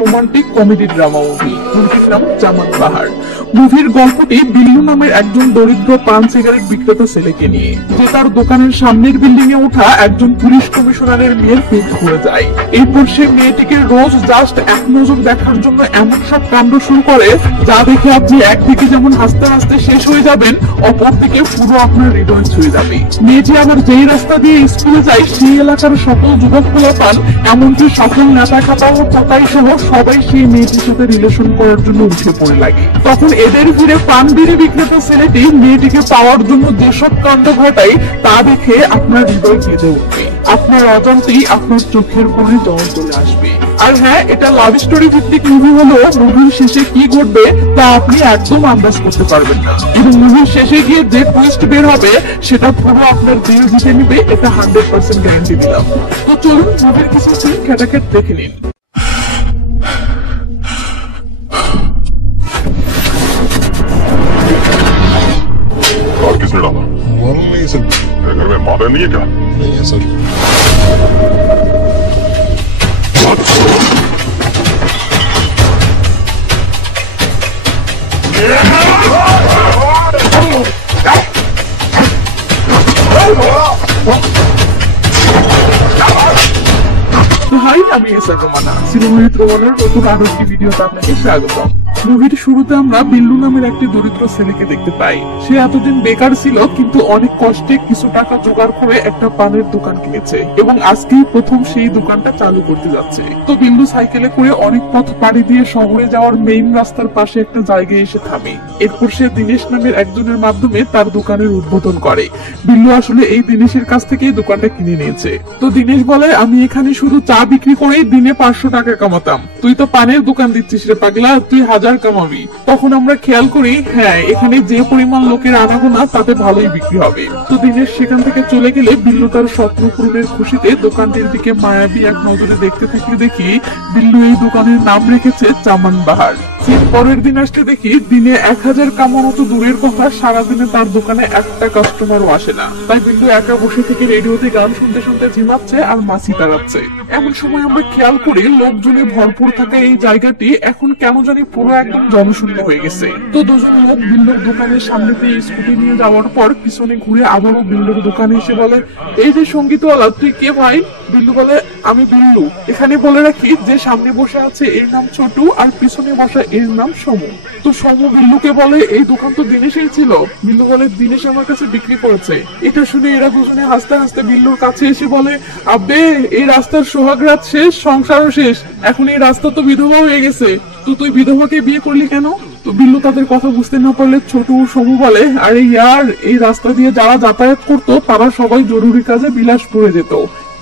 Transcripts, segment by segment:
Romantic comedy drama movie. মুভির নাম চামান বাহার। মুভির গল্পটি বিল্লু নামের একজন দরিদ্র পান সিগারেট বিক্রেতা ছেলেকে নিয়ে, যে তার দোকানের সামনের বিল্ডিং এ ওঠা একজন পুলিশ কমিশনারের মেয়ের প্রেমে পড়ে যায়। এরপর সে মেয়েটিকে রোজ জাস্ট এক নজর দেখার জন্য এমন সব কাণ্ড শুরু করে যা দেখে আপনি একদিকে যেমন হাসতে হাসতে শেষ হয়ে যাবেন, অপরদিকে পুরো আপনার হৃদয় ছুঁয়ে যাবে। মেয়েটি আবার যেই রাস্তা দিয়ে স্কুলে যায় সেই এলাকার সকল যুবক পোলাপান, এমনকি সকল নেতা খাতা ও চাতাই সহ সবাই সেই মেয়েটির সাথে রিলেশন করার জন্য উঠে পড়ে লাগে। তখন এদের ভিড়ে পান বিড়ি বিক্রেতা ছেলেটি মেয়েটিকে পাওয়ার জন্য যেসব কাণ্ড ঘটায় তা দেখে আপনার হৃদয় কেঁদে উঠবে। আপনার অজান্তেই আপনার চোখের কোণে জল চলে আসবে। আর হ্যাঁ, এটা লাভ স্টোরি ভিত্তিক মুভি হলেও মুভির শেষে কি ঘটবে তা আপনি একদম আন্দাজ করতে পারবেন না, এবং মুভির শেষে গিয়ে যে টুইস্ট বের হবে সেটা পুরো আপনার দেহ জিতে নিবে, এটা 100% গ্যারান্টি দিলাম। তো চলুন মুভির কিছু সিন খেটাখেট দেখে নিন। और किसने डाला? मालूम नहीं सर। मेरे घर में माता नहीं है क्या? नहीं है सर। হাই, আমি এসআর রোমানা। সিনেমাহিত রোমানার নতুন আরো একটি ভিডিওতে আপনাকে স্বাগতম। মুভির শুরুতে আমরা বিল্লু নামের একটি দরিদ্র ছেলেকে দেখতে পাই। সে এতদিন বেকার ছিল, কিন্তু অনেক কষ্টে কিছু টাকা জোগাড় করে একটা পানের দোকান কিনেছে এবং আজকেই প্রথম সেই দোকানটা চালু করতে যাচ্ছে। তো বিল্লু সাইকেলে করে অনেক পথ পাড়ি দিয়ে শহরে যাওয়ার মেইন রাস্তার পাশে একটা জায়গায় এসে থামে। এরপর সে দীনেশ নামের একজনের মাধ্যমে তার দোকানের উদ্বোধন করে। বিল্লু আসলে এই দীনেশের কাছ থেকেই দোকানটা কিনে নিয়েছে। তো দীনেশ বলে, আমি এখানে শুধু চা বিক্রি করেই দিনে 500 টাকা কামাতাম, তুই তো পানের দোকান দিচ্ছিস রে পাগলা, তুই 1000 কামাবি। তখন আমরা খেয়াল করি, হ্যাঁ, এখানে যে পরিমাণ লোকের আনাগোনা তাতে ভালোই বিক্রি হবে। তো দীনেশ সেখান থেকে চলে গেলে বিল্লু তার স্বপ্ন পূরণের খুশিতে দোকানটির দিকে মায়াবী এক নজরে দেখতে থাকলে দেখি বিল্লু এই দোকানের নাম রেখেছে চামান বাহার। পরের দিন আসতে দেখি দিনে 1000 কামানো তো দূরের কথা, সারাদিনে তার দোকানে একটা কাস্টমারও আসে না। তাই বিল্লু একা বসে থেকে রেডিওতে গান শুনতে শুনতে ঝিমাচ্ছে আর মাছি তাড়াচ্ছে। এমন সময় আমরা খেয়াল করি লোকজনে ভরপুর থাকা এই জায়গাটি এখন কেন জানি পুরো একদম জনশূন্য হয়ে গেছে। তো দুজন লোক বিল্লুর দোকানের সামনে দিয়ে স্কুটি নিয়ে যাওয়ার পর পিছনে ঘুরে আবারও বিল্লুর দোকানে এসে বলে, এই যে সঙ্গীতওয়ালা, তুই কে ভাই? বিল্লু বলে, আমি বিল্লু। এখানে বলে রাখি যে সামনে বসে আছে এর নাম ছোটু আর পিছনে বসা এর নাম সমু। তো সমু বিল্লুকে বলে, এই দোকান তো দিনেশের ছিল। বিল্লু বলে, দিনেশ আমার কাছে বিক্রি করেছে। এটা শুনে এরা দুজনে হাসতে হাসতে বিল্লুর কাছে এসে বলে, আব্বে, এই রাস্তার সোহাগরাত শেষ, সংসারও শেষ, এখন এই রাস্তা তো বিধবা হয়ে গেছে, তো তুই বিধবাকে বিয়ে করলি কেন? তো বিল্লু তাদের কথা বুঝতে না পারলে ছোট সমু বলে, আরে ইয়ার, এই রাস্তা দিয়ে যারা যাতায়াত করতো তারা সবাই জরুরি কাজে বিলাসপুরে যেত,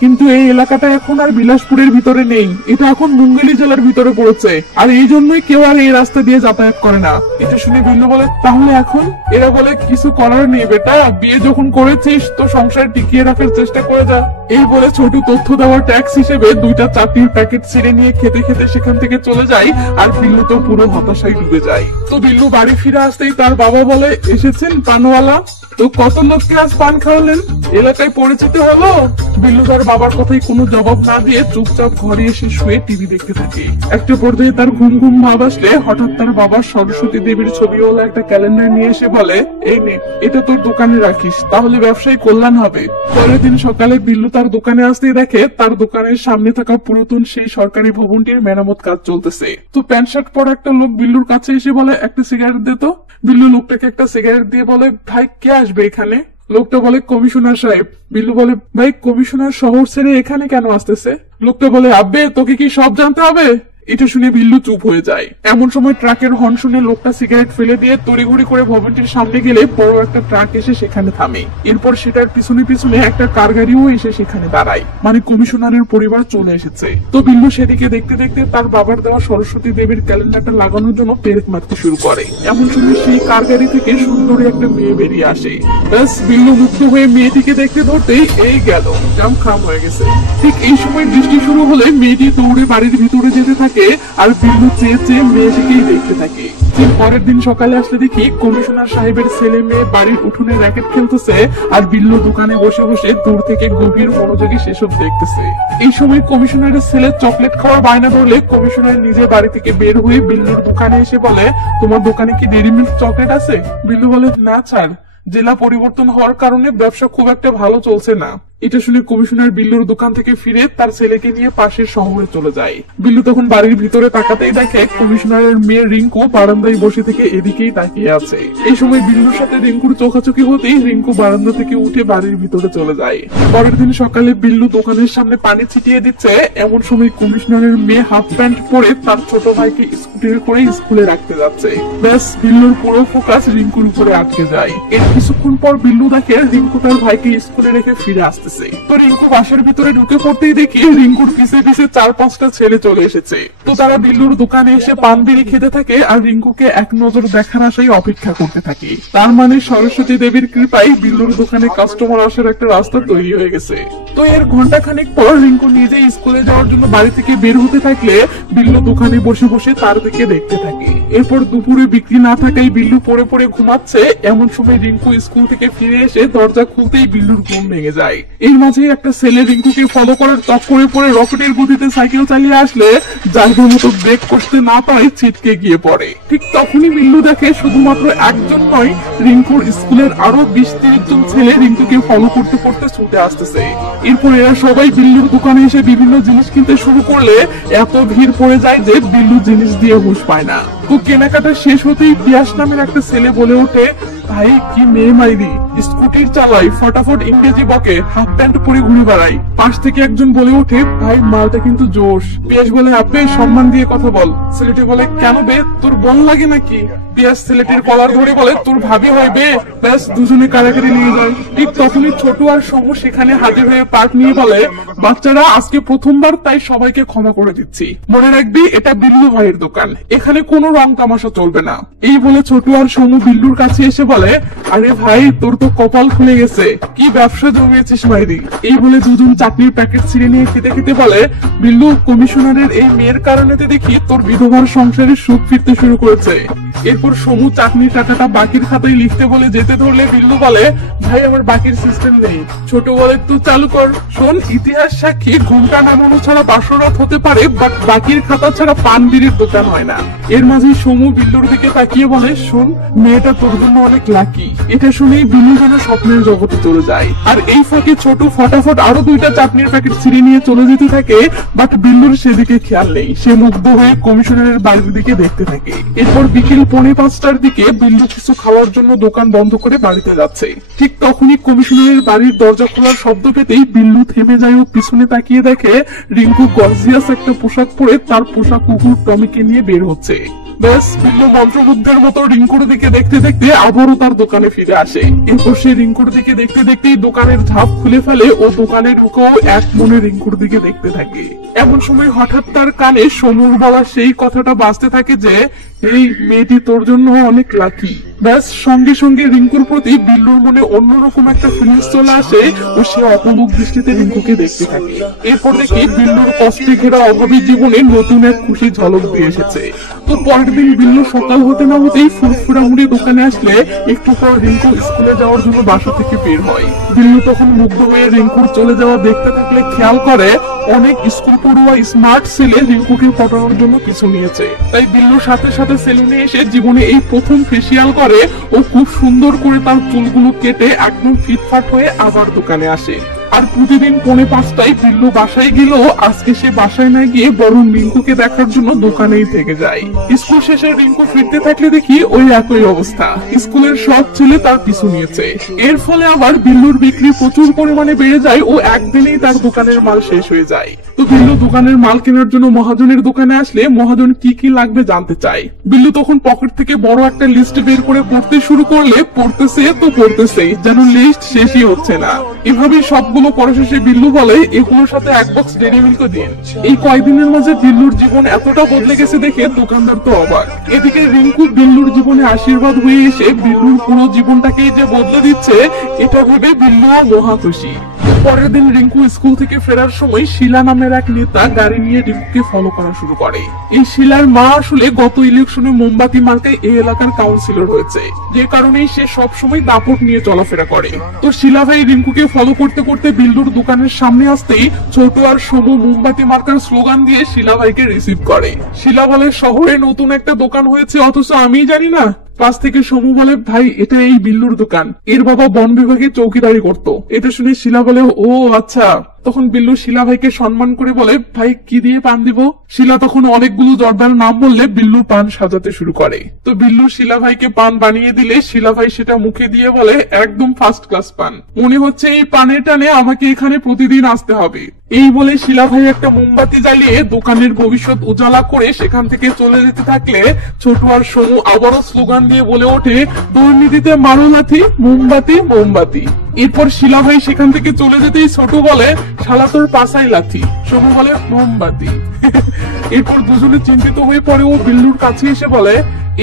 কিন্তু এই এলাকাটা এখন আর বিলাসপুরের ভিতরে নেই, এটা এখন মুঙ্গেলি জেলার ভিতরে পড়েছে, আর এই জন্যই কেউ আর এই রাস্তা দিয়ে যাতায়াত করে না। এটা শুনে বিল্লু বলে, তাহলে এখন? এরা বলে, কিছু করার নেই বেটা, বিয়ে যখন করেছিস তো সংসার টিকিয়ে রাখার চেষ্টা করে যা। এই বলে ছোট তথ্য দেওয়ার ট্যাক্স হিসেবে 2টা চাটনির প্যাকেট ছিঁড়ে নিয়ে খেতে খেতে সেখান থেকে চলে যায়, আর বিল্লু তো পুরো হতাশায় ডুবে যায়। তো বিল্লু বাড়ি ফিরে আসতেই তার বাবা বলে, এসেছেন পানওয়ালা, তো কত লোককে আজ পান খাওয়ালেন, এলাকায় পরিচিত হলো? বিল্লু তার বাবার কথাই কোনো জবাব না দিয়ে চুপচাপ ঘরে এসে শুয়ে টিভি দেখতে থাকে। একটা পর্যায়ে তার ঘুম ঘুম ভাব আসলে হঠাৎ তার বাবা সরস্বতী দেবীর ছবিওয়ালা একটা ক্যালেন্ডার নিয়ে এসে বলে, এই নে, এটা তোর দোকানে রাখিস, তাহলে ব্যবসায় কল্যাণ হবে। পরের দিন সকালে বিল্লু তার দোকানে আসতেই দেখে তার দোকানের সামনে থাকা পুরাতন সেই সরকারি ভবনটির মেরামত কাজ চলতেছে। তো প্যান্ট শার্ট পরা একটা লোক বিল্লুর কাছে এসে বলে, একটা সিগারেট দে তো। বিল্লু লোকটাকে একটা সিগারেট দিয়ে বলে, ভাই, কে আসবে এখানে? লোকটা বলে, কমিশনার সাহেব। বিল্লু বলে, ভাই, কমিশনার শহর ছেড়ে এখানে কেন আসতেছে? লোকটা বলে, আব্বে, তোকে কি সব জানতে হবে? এটা শুনে বিল্লু চুপ হয়ে যায়। এমন সময় ট্রাকের হর্ন শুনে লোকটা সিগারেট ফেলে দিয়ে তড়িঘড়ি করে ভবনটির সামনে গেলে বড় একটা ট্রাক এসে সেখানে থামে। এরপর সেটার পিছনে পিছনে একটা কার গাড়িও এসে সেখানে দাঁড়ায়, মানে কমিশনারের পরিবার চলে এসেছে। তো বিল্লু সেদিকে দেখতে দেখতে তার বাবার দেওয়া সরস্বতী দেবীর ক্যালেন্ডারটা লাগানোর জন্য পেরেক মারতে শুরু করে। এমন সময় সেই কার গাড়ি থেকে সুন্দরী একটা মেয়ে বেরিয়ে আসে। ব্যাস, বিল্লু মুক্ত হয়ে মেয়েটিকে দেখতে ধরতেই এই গেল, জাম খাম হয়ে গেছে। ঠিক এই সময় বৃষ্টি শুরু হলে মেয়েটি দৌড়ে বাড়ির ভিতরে যেতে থাকে। থাকে আর বিল্লু চেয়ে চেয়ে মেয়েটিকেই দেখতে থাকে। ঠিক পরের দিন সকালে আসলে দেখি কমিশনার সাহেবের ছেলে মেয়ে বাড়ির উঠোনে র্যাকেট খেলতেছে আর বিল্লু দোকানে বসে বসে দূর থেকে গভীর মনোযোগে সেসব দেখতেছে। এই সময় কমিশনারের ছেলে চকলেট খাওয়ার বায়না ধরলে কমিশনার নিজে বাড়ি থেকে বের হয়ে বিল্লুর দোকানে এসে বলে, তোমার দোকানে কি ডেইরি মিল্ক চকলেট আছে? বিল্লু বলে, না স্যার, জেলা পরিবর্তন হওয়ার কারণে ব্যবসা খুব একটা ভালো চলছে না। এটা শুনে কমিশনার বিল্লুর দোকান থেকে ফিরে তার ছেলেকে নিয়ে পাশের শহরে চলে যায়। বিল্লু তখন বাড়ির ভিতরে তাকাতেই দেখে কমিশনারের মেয়ে রিঙ্কু বারান্দায় বসে থেকে এদিকেই তাকিয়ে আছে। এই সময় বিল্লুর সাথে রিঙ্কুর চোখাচোখি হতেই রিঙ্কু বারান্দা থেকে উঠে বাড়ির ভিতরে চলে যায়। পরের দিন সকালে বিল্লু দোকানের সামনে পানি ছিটিয়ে দিচ্ছে, এমন সময় কমিশনারের মেয়ে হাফ প্যান্ট পরে তার ছোট ভাইকে স্কুটিতে করে স্কুলে রাখতে যাচ্ছে। ব্যাস, বিল্লুর পুরো ফোকাস রিঙ্কুর উপরে আটকে যায়। এর কিছুক্ষণ পর বিল্লু দেখে রিঙ্কু তার ভাইকে স্কুলে রেখে ফিরে আসতেছে। তো রিঙ্কু বাসার ভিতরে ঢুকে পড়তেই দেখি রিঙ্কুর পিছে পিছে 4-5টা ছেলে চলে এসেছে। তো তারা বিল্লুর দোকানে এসে পান বিড়ি খেতে থাকে আর রিঙ্কুকে এক নজর দেখার আশায় অপেক্ষা করতে থাকে। তার মানে সরস্বতী দেবীর কৃপায় বিল্লুর দোকানে কাস্টমার আসার একটা রাস্তা তৈরি হয়ে গেছে। তো এর ঘন্টাখানেক পর রিঙ্কু নিজে স্কুলে যাওয়ার জন্য বাড়ি থেকে বের হতে থাকলে বিল্লু দোকানে বসে বসে তার দিকে দেখতে থাকে। এরপর দুপুরে বিক্রি না থাকায় বিল্লু পড়ে পড়ে ঘুমাচ্ছে। এমন সময় রিঙ্কু স্কুল থেকে ফিরে এসে দরজা খুলতেই বিল্লুর ঘুম ভেঙে যায়। এর মাঝে একটা ছেলে রিঙ্কুকে ফলো করার চক্করে পড়ে রকেটের গতিতে সাইকেল চালিয়ে আসলে জায়গা মতো ব্রেক করতে না পারে ছিটকে গিয়ে পড়ে। ঠিক তখনই বিল্লু দেখে শুধুমাত্র একজন নয়, রিঙ্কুর স্কুলের আরো 20-30 জন ছেলে রিঙ্কুকে ফলো করতে করতে ছুটে আসতেছে। এরপর এরা সবাই বিল্লুর দোকানে এসে বিভিন্ন জিনিস কিনতে শুরু করলে এত ভিড় পড়ে যায় যে বিল্লু জিনিস দিয়ে হুঁশ পায় না। তো কেনাকাটা শেষ হতেই পিয়াস নামের একটা ছেলে বলে ওঠে, ভাই কি মেয়ে মাইরি, স্কুটির চালাই, ফটাফট ইংরেজি বকে, হাফ প্যান্ট পরে ঘুরে বেড়াই। পাশ থেকে একজন বলে ওঠে, ভাই মালটা কিন্তু জোশ। পিয়াস বলে, আপনি সম্মান দিয়ে কথা বল। ছেলেটি বলে, কেন বে, তোর বল লাগে নাকি? পিয়াস ছেলেটির কলার ধরে বলে, তোর ভাবি হয় বে। ব্যাস, দুজনে কারাকারি নিয়ে যায়। ঠিক তখনই ছোট আর সমু সেখানে হাজির হয়ে পার্ট নিয়ে বলে, বাচ্চারা আজকে প্রথমবার, তাই সবাইকে ক্ষমা করে দিচ্ছি। মনে রাখবি এটা বিল্লু ভাইয়ের দোকান, এখানে কোনো রং তামাশা চলবে না। এই বলে ছোট আর সমু বিল্লুর কাছে এসে বলে, আরে ভাই তোর তো কপাল খুলে গেছে, কি ব্যবসা জমিয়েছিস মাইরি। এই বলে দুজন চাটনির প্যাকেট ছিঁড়ে নিয়ে খেতে খেতে বলে, বিল্লু, কমিশনারের এই মেয়ের কারণে দেখি তোর বিধবার সংসারে সুখ ফিরতে শুরু করেছে। এরপর সমু চাটনির টাকাটা বাকির খাতায় লিখতে বলে যেতে ধরলে বিল্লু বলে, ভাই আমার বাকির সিস্টেম নেই। ছোট বলে, তুই চালু কর। শোন, ইতিহাস সাক্ষী ঘুমটা নামানো ছাড়া বাসরাত হতে পারে, বাট বাকির খাতা ছাড়া পান বিড়ির দোকান হয় না। এর মাঝে সমু বিল্লুর দিকে তাকিয়ে বলে, শোন, মেয়েটা তোর জন্য অনেক লাকি। এটা শুনেই বিল্লু যেন স্বপ্নের জগতে চলে যায়। আর এই ফাঁকে ছোট ফটাফট আরো 2টা চাটনির প্যাকেট ছিঁড়ে নিয়ে চলে যেতে থাকে, বাট বিল্লুর সেদিকে খেয়াল নেই। সে মুগ্ধ হয়ে কমিশনারের বাড়ির দিকে দেখতে থাকে। এরপর বিকেল 4:45টার দিকে বিল্লু কিছু খাওয়ার জন্য দোকান বন্ধ করে বাড়িতে যাচ্ছে। ঠিক তখনই কমিশনারের বাড়ির দরজা খোলার শব্দ পেতেই বিল্লু থেমে যায় ও পিছনে তাকিয়ে দেখে রিঙ্কু গর্জিয়াস একটা পোশাক পরে তার পোশাক কুকুর টমিকে নিয়ে বের হচ্ছে। ব্যাস, বিল্লু মন্ত্রবুদ্ধের মতো রিঙ্কুর দিকে দেখতে দেখতে আবারও তার দোকানে ফিরে আসে। এরপর সে রিঙ্কুর দিকে দেখতে দেখতেই দোকানের ঝাঁপ খুলে ফেলে ও দোকানে ঢুকেও এক মনে রিঙ্কুর দিকে দেখতে থাকে। এমন সময় হঠাৎ তার কানে সমুর বলা সেই কথাটা বাজতে থাকে যে, এই মেয়েটি তোর জন্য অনেক লাকি। ব্যাস, সঙ্গে সঙ্গে রিঙ্কুর প্রতি বিল্লুর মনে অন্যরকম একটা ফিলিংস চলে আসে ও সে অপলক দৃষ্টিতে রিঙ্কুকে দেখতে থাকে। এরপর দেখি বিল্লুর কষ্টে ঘেরা অভাবী জীবনে নতুন এক খুশি ঝলক দিয়ে এসেছে। তো পরের দিন বিল্লু সকাল হতে না হতেই ফুরফুরা মুড়ে দোকানে আসলে একটু পর রিঙ্কু স্কুলে যাওয়ার জন্য বাসা থেকে বের হয়। বিল্লু তখন মুগ্ধ হয়ে রিঙ্কুর চলে যাওয়া দেখতে থাকলে খেয়াল করে অনেক স্কুল পড়ুয়া স্মার্ট ছেলে রিঙ্কুকে পটানোর জন্য পিছু নিয়েছে। তাই বিল্লুর সাথে সাথে সেলুনে এসে জীবনে এই প্রথম ফেসিয়াল করে ও খুব সুন্দর করে তার চুলগুলো কেটে একদম ফিটফাট হয়ে আবার দোকানে আসে। আর প্রতিদিন 4:45টায় বিল্লু বাসায় গেল, আজকে সে বাসায় না গিয়ে বরং রিঙ্কুকে দেখার জন্য দোকানেই থেকে যায়। স্কুল শেষে রিঙ্কু ফিরতে থাকলে দেখি ওই একই অবস্থা, স্কুলের সব ছেলে তার পিছু নিয়েছে। এর ফলে আবার বিল্লুর বিক্রি প্রচুর পরিমাণে বেড়ে যায় ও একদিনেই তার দোকানের মাল শেষ হয়ে যায়। তো বিল্লু দোকানের মাল কেনার জন্য মহাজনের দোকানে আসলে মহাজন কি কি লাগবে জানতে চায়। বিল্লু তখন পকেট থেকে বড় একটা লিস্ট বের করে পড়তে শুরু করলে পড়তেছেই যেন লিস্ট শেষই হচ্ছে না। এভাবেই সবগুলো পড়া শেষে বিল্লু বলে, এগুলোর সাথে 1 বক্স ডেইরি মিল্ক দিন। এই কয়েকদিনের মাঝে বিল্লুর জীবন এতটা বদলে গেছে দেখে দোকানদার তো অবাক। এদিকে রিঙ্কু বিল্লুর জীবনে আশীর্বাদ হয়ে এসে বিল্লুর পুরো জীবনটাকেই যে বদলে দিচ্ছে, এটা ভেবে বিল্লুও মহা খুশি। পরের দিন রিঙ্কু স্কুল থেকে ফেরার সময় শিলা নামের এক নেতা গাড়ি নিয়ে রিঙ্কুকে ফলো করা শুরু করে। এই শিলার মা আসলে গত ইলেকশনে মোমবাতি মার্কায় এই এলাকার কাউন্সিলর হয়েছে, যে কারণেই সে সব সময় দাপট নিয়ে চলাফেরা করে। তো শিলা ভাই রিঙ্কুকে ফলো করতে করতে বিল্লুর দোকানের সামনে আসতেই ছোট আর সমু মোমবাতি মার্কার স্লোগান দিয়ে শিলা ভাইকে রিসিভ করে। শিলা বলে, শহরে নতুন একটা দোকান হয়েছে অথচ আমি জানি না। পাশ থেকে সমু বলে, ভাই এটা এই বিল্লুর দোকান, এর বাবা বন বিভাগে চৌকিদারি করতো। এটা শুনে শিলা বলে, ও আচ্ছা। তখন বিল্লু শিলা ভাইকে সম্মান করে বলে, ভাই কি দিয়ে পান দিব? শিলা তখন অনেকগুলো জর্দার নাম বললে বিল্লু পান সাজাতে শুরু করে। তো বিল্লু শিলা ভাইকে পান বানিয়ে দিলে শিলা ভাই সেটা মুখে দিয়ে বলে, একদম ফার্স্ট ক্লাস পান, মনে হচ্ছে এই পানের টানে আমাকে এখানে প্রতিদিন আসতে হবে। এই বলে শিলা ভাই একটা মোমবাতি জ্বালিয়ে দোকানের ভবিষ্যৎ উজালা করে সেখান থেকে চলে যেতে থাকলে ছোট আর সমু আবারও স্লোগান দিয়ে বলে ওঠে, দুর্নীতিতে মারো লাথি, মোমবাতি মোমবাতি। এরপর শিলা ভাই সেখান থেকে চলে যেতেই ছোট বলে, শালা তোর পাশাই লাথি। সমু বলে, মোমবাতি। এরপর দুজনে চিন্তিত হয়ে পড়ে ও বিল্লুর কাছে এসে বলে,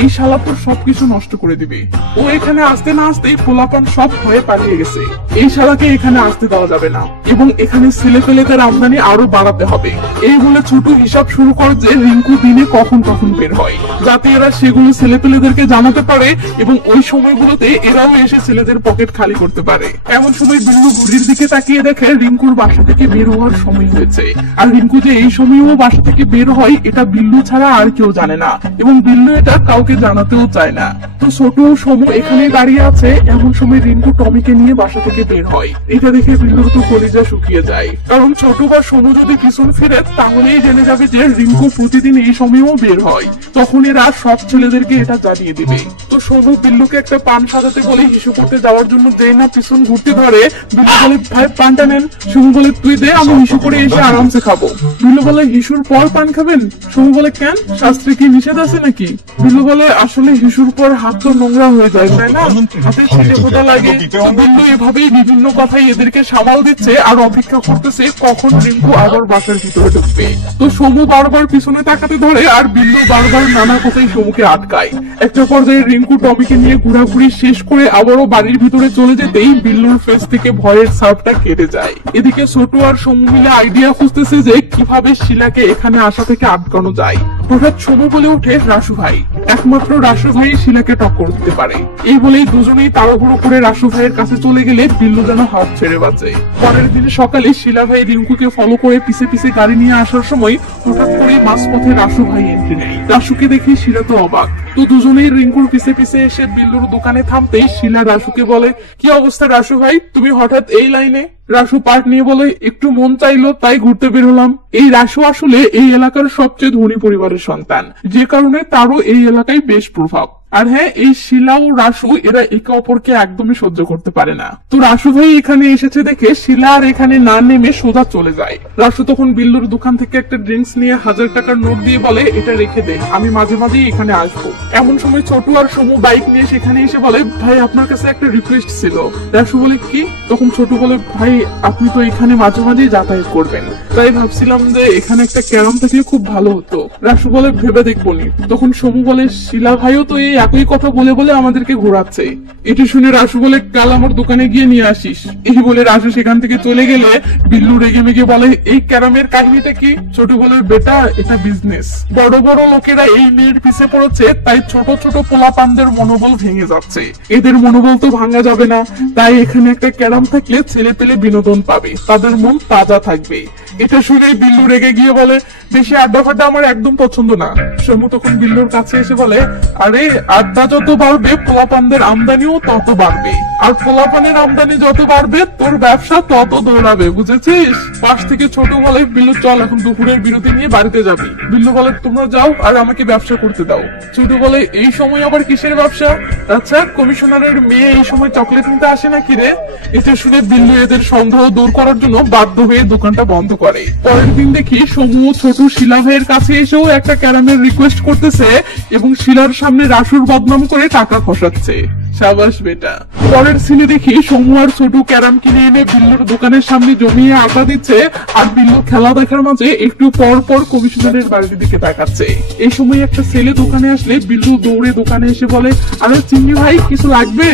এই শালা তোর সবকিছু নষ্ট করে দিবে। ও এখানে আসতে না আসতেই পোলাপান সব হয়ে পালিয়ে গেছে। এই শালাকে এখানে আসতে দেওয়া যাবে না এবং এখানে ছেলে পেলেদের আমদানি আরো বাড়াতে হবে। এই বলে ছোট হিসাব শুরু করে যে রিঙ্কু দিনে কখন কখন বের হয়, যাতে এরা সেগুলো ছেলে পেলেদেরকে জানাতে পারে এবং ওই সময়গুলোতে এরাও এসে ছেলেদের পকেট খালি করতে পারে। এমন সময় বিল্লু ঘড়ির দিকে তাকিয়ে দেখে রিঙ্কুর বাসা থেকে বের হওয়ার সময় হয়েছে। আর রিঙ্কু যে এই সময়ও বাসা থেকে বের হয় এটা বিল্লু ছাড়া আর কেউ জানে না এবং বিল্লু এটা কাউকে জানাতেও চায় না। তো ছোট সমু এখানে দাঁড়িয়ে আছে। এমন সময় রিঙ্কু টমিকে নিয়ে বাসা থেকে বের হয়। এটা দেখে বিল্লুর তো কলিজা শুকিয়ে যায়, কারণ ছোট বা সমু যদি পিছন ফিরে তাহলেই জেনে যাবে যে রিঙ্কু প্রতিদিন এই সময়েও বের হয়। তখন এরা সব ছেলেদেরকে এটা জানিয়ে দিবে। তো সমু বিল্লুকে একটা পান সাজাতে বলে হিসু করতে যাওয়ার জন্য যেই না পিছন ঘুরতে ধরে, বিল্লু বলে, ভাই পানটা নেন। সমু বলে, তুই দে, আমি হিসু করে এসে আরামসে খাবো। বিল্লু বলে, হিসুর পর পান খাবেন? সমু বলে, কেন, শাস্ত্রে কি নিষেধ আছে নাকি? বিল্লু বলে, আসলে হিসুর পর হাত তো নোংরা হয়ে যায়, তাই না, হাতে ছিটে ফোঁটা লাগে। বিল্লু এভাবেই বিভিন্ন কথাই এদেরকে সামাল দিচ্ছে আর অপেক্ষা করতেছে কখন রিঙ্কু আবার বাসার ভিতরে ঢুকবে। তো সমু বারবার পিছনে তাকাতে ধরে আর বিল্লু বারবার নানা কথাই সমুকে আটকায়। একটা পর্যায়ে রিঙ্কু টমিকে নিয়ে ঘোরাঘুরি শেষ করে আবারও বাড়ির ভিতরে চলে যেতেই বিল্লুর ফেস থেকে ভয়ের ছাপটা কেটে যায়। এদিকে ছোট আর সমু মিলে আইডিয়া খুঁজতেছে যে কিভাবে শিলাকে এখানে আসা থেকে আটকানো যায়। হঠাৎ সমু বলে ওঠে, রাসু ভাই, একমাত্র রাসু ভাই শিলাকে টক্কর দিতে পারে। এই বলেই দুজনেই তাড়াহুড়ো করে রাসু ভাইয়ের কাছে চলে গেলে বিল্লু যেন হাত ছেড়ে বাঁচে। পরের দিন সকালে শিলা ভাই রিঙ্কুকে ফলো করে পিছে পিছে গাড়ি নিয়ে আসার সময় হঠাৎ করে মাঝপথে রাসু ভাই এন্ট্রি নেয়। রাসুকে দেখে শিলা তো অবাক। তো দুজনেই রিঙ্কুর পিছে পিছে এসে বিল্লুর দোকানে থামতেই শিলা রাসুকে বলে, কি অবস্থা রাসু ভাই, তুমি হঠাৎ এই লাইনে? রাসু পার্ট নিয়ে বলে, একটু মন চাইলো তাই ঘুরতে বের হলাম। এই রাসু আসলে এই এলাকার সবচেয়ে ধনী পরিবারের সন্তান, যে কারণে তারও এই এলাকায় বেশ প্রভাব। আর হ্যাঁ, এই শিলা ও রাসু এরা একে অপরকে একদমই সহ্য করতে পারে না। তো রাসু ভাই এখানে এসেছে দেখে শিলা আর এখানে না নেমে সোজা চলে যায়। রাসু তখন বিল্লুর দোকান থেকে একটা ড্রিঙ্কস নিয়ে 1000 টাকার নোট দিয়ে বলে, এটা রেখে দে, আমি মাঝে মাঝেই এখানে আসবো। এমন সময় ছোট আর সমু বাইক নিয়ে সেখানে এসে বলে, ভাই আপনার কাছে একটা রিকোয়েস্ট ছিল। রাসু বলে, কি? তখন ছোট বলে, ভাই আপনি তো এখানে মাঝে মাঝেই যাতায়াত করবেন, তাই ভাবছিলাম যে এখানে একটা ক্যারাম থাকলে খুব ভালো হতো। রাসু বলে, ভেবে দেখবনি। তখন সমু বলে, শিলা ভাইও তো এই একই কথা বলে বলে আমাদেরকে ঘোরাচ্ছে। এটি শুনে রাসু বলে, কাল আমার দোকানে গিয়ে নিয়ে আসিস। এই বলে রাসু সেখান থেকে চলে গেলে বিল্লু রেগে মেগে বলে, এই ক্যারামের কাহিনীটা কি? ছোট বলে, বেটা এটা বিজনেস, বড় বড় লোকেরা এই মেয়ের পিছে পড়েছে, তাই ছোট ছোট পোলাপানদের মনোবল ভেঙে যাচ্ছে। এদের মনোবল তো ভাঙা যাবে না, তাই এখানে একটা ক্যারাম থাকলে ছেলে পেলে বিনোদন পাবে, তাদের মন তাজা থাকবে। এটা শুনে বিল্লু রেগে গিয়ে বলে, বেশি আড্ডা ফাড্ডা আমার একদম পছন্দ না। সমু তখন বিল্লুর কাছে এসে বলে, আরে আড্ডা যত বাড়বে পোলাপানদের আমদানিও তত বাড়বে, আর পোলাপানের আমদানি যত বাড়বে তোর ব্যবসা তত দৌড়াবে, বুঝেছিস? পাশ থেকে ছোট বলে, বিল্লু চল এখন দুপুরের বিরতি নিয়ে বাড়িতে যাবি। বিল্লু বলে, তোমরা যাও আর আমাকে ব্যবসা করতে দাও। ছোট বলে, এই সময় আবার কিসের ব্যবসা? আচ্ছা কমিশনারের মেয়ে এই সময় চকলেট নিতে আসে নাকি রে? এটা শুনে বিল্লু এদের সন্দেহ দূর করার জন্য বাধ্য হয়ে দোকানটা বন্ধ করে। পরের দিন দেখি সমু ছোট শিলা ভাইয়ের কাছে এসেও একটা ক্যারামের রিকোয়েস্ট করতেছে এবং শিলার সামনে রাসুর বদনাম করে টাকা খসাচ্ছে। সাবাস বেটা। পরের সিনে দেখি সমু আর ছোট ক্যারাম কিনে এনে বিল্লুর দোকানের সামনে জমিয়ে আড্ডা দিচ্ছে আর বিল্লু খেলা দেখার মাঝে একটু পর পর কমিশনারের বাড়ির দিকে তাকাচ্ছে। এই সময় একটা ছেলে দোকানে আসলে বিল্লু দৌড়ে দোকানে এসে বলে, আরে চিন্নি ভাই কিছু লাগবে?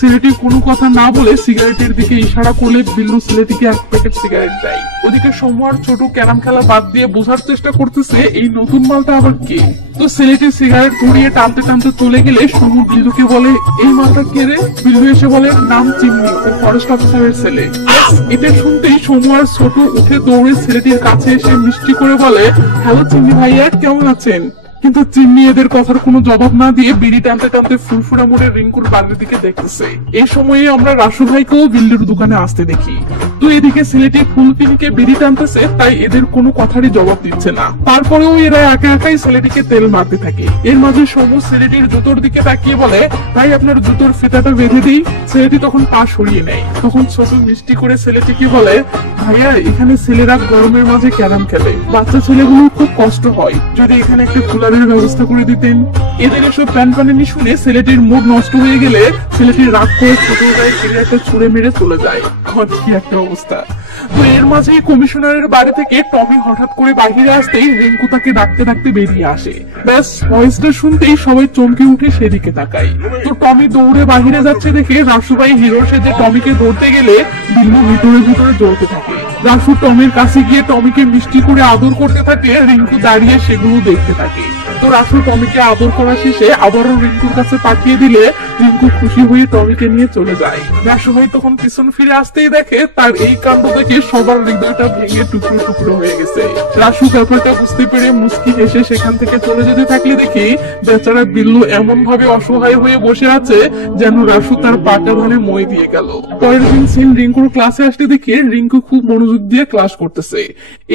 ছেলেটি কোনো কথা না বলে সিগারেটের দিকে ইশারা করলে বিল্লু ছেলেটিকে এক প্যাকেট সিগারেট দেয়। ওদিকে সমু আর ছোট ক্যারাম খেলা বাদ দিয়ে বোঝার চেষ্টা করতেছে এই নতুন মালটা আবার কে। তো ছেলেটি সিগারেট ধরিয়ে টানতে টানতে চলে গেলে সমু বিল্লুকে বলে এই মালটা কে রে? বিল্লু এসে বলে নাম চিমনি, ও ফরেস্ট অফিসারের ছেলে। এটা শুনতেই সমু আর ছোট উঠে দৌড়ে ছেলেটির কাছে এসে মিষ্টি করে বলে হ্যালো চিমনি ভাইয়া, কেমন আছেন? কিন্তু চিমনি এদের কথার কোনো জবাব না দিয়ে বিড়ি টানতে টানতে ফুরফুরা মোড়ে রিঙ্কুর বাড়ির দিকে দেখতেছে। এই সময়ে আমরা রাসু ভাইকেও বিল্লুর দোকানে আসতে দেখি। তো এদিকে ছেলেটি ফুলপিনিকে বিড়ি টানতেছে, তাই এদের কোনো কথারই জবাব দিচ্ছে না। তারপরেও এরা একা একাই ছেলেটিকে তেল মারতে থাকে। এর মাঝে সমু ছেলেটির জুতোর দিকে তাকিয়ে বলে ভাই আপনার জুতোর ফিতাটা বেঁধে দিই। ছেলেটি তখন পা সরিয়ে নেয়। তখন ছোট মিষ্টি করে ছেলেটিকে বলে ভাইয়া এখানে ছেলেরা গরমের মাঝে ক্যারাম খেলে, বাচ্চা ছেলেগুলোর খুব কষ্ট হয়, যদি এখানে একটা কুলারের ব্যবস্থা করে দিতেন। এদের এসব প্যান প্যানেনি শুনে ছেলেটির মুড নষ্ট হয়ে গেলে ছেলেটির রাগ করে ছোট গায়ে ফিরে একটা ছুঁড়ে মেরে চলে যায়। কি একটা অবস্থা। তো এর মাঝে কমিশনারের বাড়ি থেকে টমি হঠাৎ করে বাহিরে আসতেই রিঙ্কু তাকে ডাকতে ডাকতে বেরিয়ে আসে। ব্যাস ভয়েসটা শুনতেই সবাই চমকে উঠে সেদিকে তাকায়। তো টমি দৌড়ে বাহিরে যাচ্ছে দেখে রাসুভাই হিরো সেজে টমিকে ধরতে গেলে বিল্লু ভিতরে ভিতরে জ্বলতে থাকে। রাসু টমির কাছে গিয়ে টমিকে মিষ্টি করে আদর করতে থাকে, রিঙ্কু দাঁড়িয়ে সেগুলো দেখতে থাকে। তো রাসু টমিকে আদর করা শেষে আবারও রিঙ্কুর কাছে পাঠিয়ে দিলে রিঙ্কু খুশি হয়ে টমিকে নিয়ে চলে যায়। রাসু ভাই তখন পিছন ফিরে আসতেই দেখে তার এই কাণ্ড দেখে সবার হৃদয়টা ভেঙে টুকরো টুকরো হয়ে গেছে। রাসু ব্যাপারটা বুঝতে পেরে মুস্কি হেসে সেখান থেকে চলে যেতে থাকলে দেখি বেচারা বিল্লু এমন ভাবে অসহায় হয়ে বসে আছে যেন রাসু তার পাটা ধরে মই দিয়ে গেল। পরের দিন সেন রিঙ্কুর ক্লাসে আসতে দেখে রিঙ্কু খুব মনোযোগ দিয়ে ক্লাস করতেছে।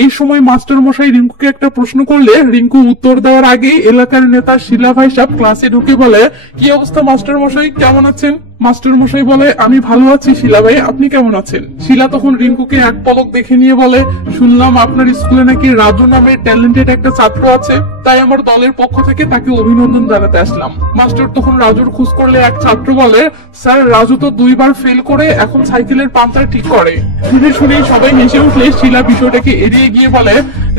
এই সময় মাস্টার মশাই রিঙ্কুকে একটা প্রশ্ন করলে রিঙ্কু উত্তর দেওয়ার আগে এলাকার নেতা শিলা ভাই সাহেব ক্লাসে ঢুকে বলে কি অবস্থা মাস্টার মশাই, কেমন আছেন? মাস্টার মশাই বলে আমি ভালো আছি শিলা ভাই, আপনি কেমন আছেন? শিলা তখন রিঙ্কুকে এক পলক দেখে নিয়ে বলে শুনলাম আপনার স্কুলে নাকি রাজু নামে ট্যালেন্টেড একটা ছাত্র আছে, তাই আমার দলের পক্ষ থেকে তাকে অভিনন্দন জানাতে আসলাম। মাস্টার তখন রাজুর খোঁজ করলে এক ছাত্র বলে স্যার রাজু তো 2 বার ফেল করে এখন সাইকেলের পাংচার ঠিক করে। শুনে সবাই হেসে উঠলে শিলা বিষয়টাকে এড়িয়ে গিয়ে বলে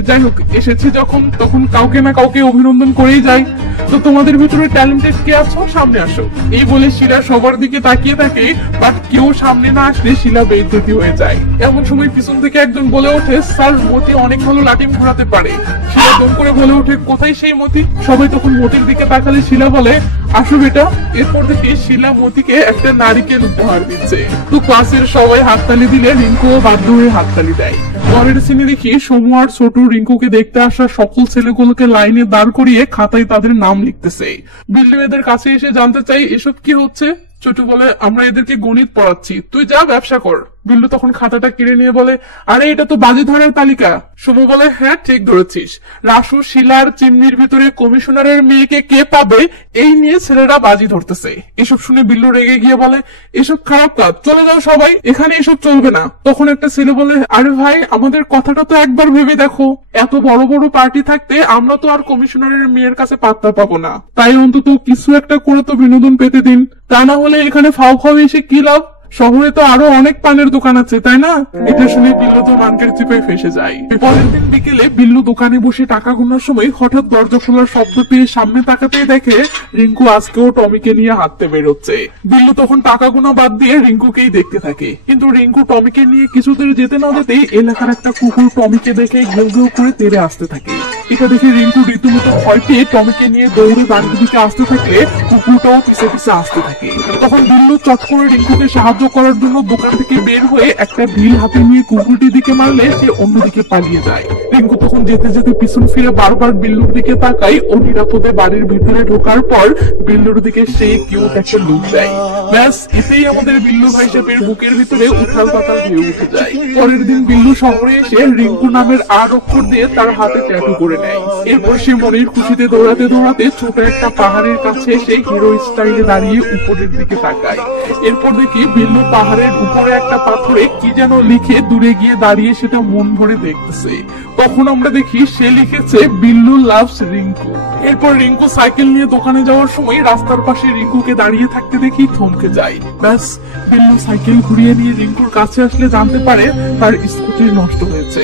যাই হোক এসেছি যখন তখন কাউকে না কাউকে অভিনন্দন করেই যায়, তো তোমাদের ভিতরে ট্যালেন্টেড কে আছো সামনে আসো। এই বলে শিলা সবার দিকে তাকিয়ে থাকে, বাট কেউ সামনে না আসলে শিলা বেইজ্জতি হয়ে যায়। এমন সময় পিছন থেকে একজন বলে ওঠে স্যার মতি অনেক ভালো লাটিম ঘোরাতে পারে। শিলা দম করে বলে ওঠে কোথায় সেই মতি? সবাই তখন মতির দিকে তাকালে শিলা বলে আসো বেটা। এরপর থেকে শিলা মতিকে একটা নারিকেল উপহার দিচ্ছে। তো ক্লাসের সবাই হাততালি দিলে রিঙ্কুও বাধ্য হয়ে হাততালি দেয়। পরের সিনে দেখি সমু আর ছোট রিঙ্কুকে দেখতে আসা সকল ছেলেগুলোকে লাইনে দাঁড় করিয়ে খাতায় তাদের নাম লিখতেছে। বিল্লু এদের কাছে এসে জানতে চাই এসব কি হচ্ছে। ছোট বলে আমরা এদেরকে গণিত পড়াচ্ছি, তুই যা ব্যবসা কর। বিল্লু তখন খাতাটা কেড়ে নিয়ে বলে আরে এটা তো বাজি ধরার তালিকা। সমু বলে হ্যাঁ ঠিক ধরেছিস, রাসু শিলার চিমনির ভিতরে কমিশনারের মেয়েকে কে পাবে এই নিয়ে ছেলেরা বাজি ধরতেছে। এসব শুনে বিল্লু রেগে গিয়ে বলে এসব খারাপ কাজ, চলে যাও সবাই, এখানে এসব চলবে না। তখন একটা ছেলে বলে আরে ভাই আমাদের কথাটা তো একবার ভেবে দেখো, এত বড় বড় পার্টি থাকতে আমরা তো আর কমিশনারের মেয়ের কাছে পাত্তা পাবো না, তাই অন্তত কিছু একটা করে তো বিনোদন পেতে দিন, তা না হলে এখানে ফাও ফাও এসে কি লাভ? শহরে তো আরো অনেক পানের দোকান আছে তাই না? এটা শুনে বিল্লু তো নানকের চিপে ফেসে যায়। পরের দিন বিকেলে বিল্লু দোকানে বসে টাকা গোনার সময় হঠাৎ দরজা খোলার শব্দ পেয়ে সামনে তাকাতেই দেখে রিঙ্কু আজকেও টমিকে নিয়ে হাঁটতে বেরোচ্ছে। বিল্লু তখন টাকা গোনা বাদ দিয়ে রিঙ্কুকেই দেখতে থাকে, কিন্তু রিঙ্কু টমিকে নিয়ে কিছুদূর যেতে না যেতেই এলাকার একটা কুকুর টমিকে দেখে ঘেউ ঘেউ করে তেড়ে আসতে থাকে। এটা দেখে রিঙ্কু রীতিমতো ভয় পেয়ে টমিকে নিয়ে দৌড়ে বাড়ির দিকে আসতে থাকলে কুকুরটাও পিছে পিছে আসতে থাকে। তখন বিল্লু চট করে রিঙ্কুকে সাহায্য করার জন্য দোকান থেকে বের হয়ে একটা ঢিল হাতে নিয়ে কুকুরটির দিকে মারলে সে অন্যদিকে পালিয়ে যায়। রিঙ্কু তখন যেতে যেতে পিছন ফিরে বারবার বিল্লুর দিকে তাকায় ও নিরাপদে বাড়ির ভিতরে ঢোকার পর বিল্লুর দিকে সে কিউট একটা লুক দেয়। ব্যাস এতেই আমাদের বিল্লু ভাই সাহেবের বুকের ভিতরে উথাল পাতাল ঢেউ উঠে যায়। পরের দিন বিল্লু শহরে এসে রিঙ্কু নামের আর অক্ষর দিয়ে তার হাতে ট্যাটু করে নেয়। এরপর সে মনের খুশিতে দৌড়াতে দৌড়াতে ছোট একটা পাহাড়ের কাছে এসে হিরো স্টাইলে দাঁড়িয়ে উপরের দিকে তাকায়। এরপর দেখি বিল্লু বিল্লু পাহাড়ের উপরে একটা পাথরে কি যেন লিখে দূরে গিয়ে দাঁড়িয়ে সেটা মন ভরে দেখতেছে। তখন আমরা দেখি সে লিখেছে বিল্লু লাভস রিঙ্কু। এরপর রিঙ্কু সাইকেল নিয়ে দোকানে যাওয়ার সময় রাস্তার পাশে রিঙ্কুকে দাঁড়িয়ে থাকতে দেখি থমকে যায়। ব্যাস, বিল্লু সাইকেল ঘুরিয়ে নিয়ে রিঙ্কুর কাছে আসলে জানতে পারে তার স্কুটি নষ্ট হয়েছে।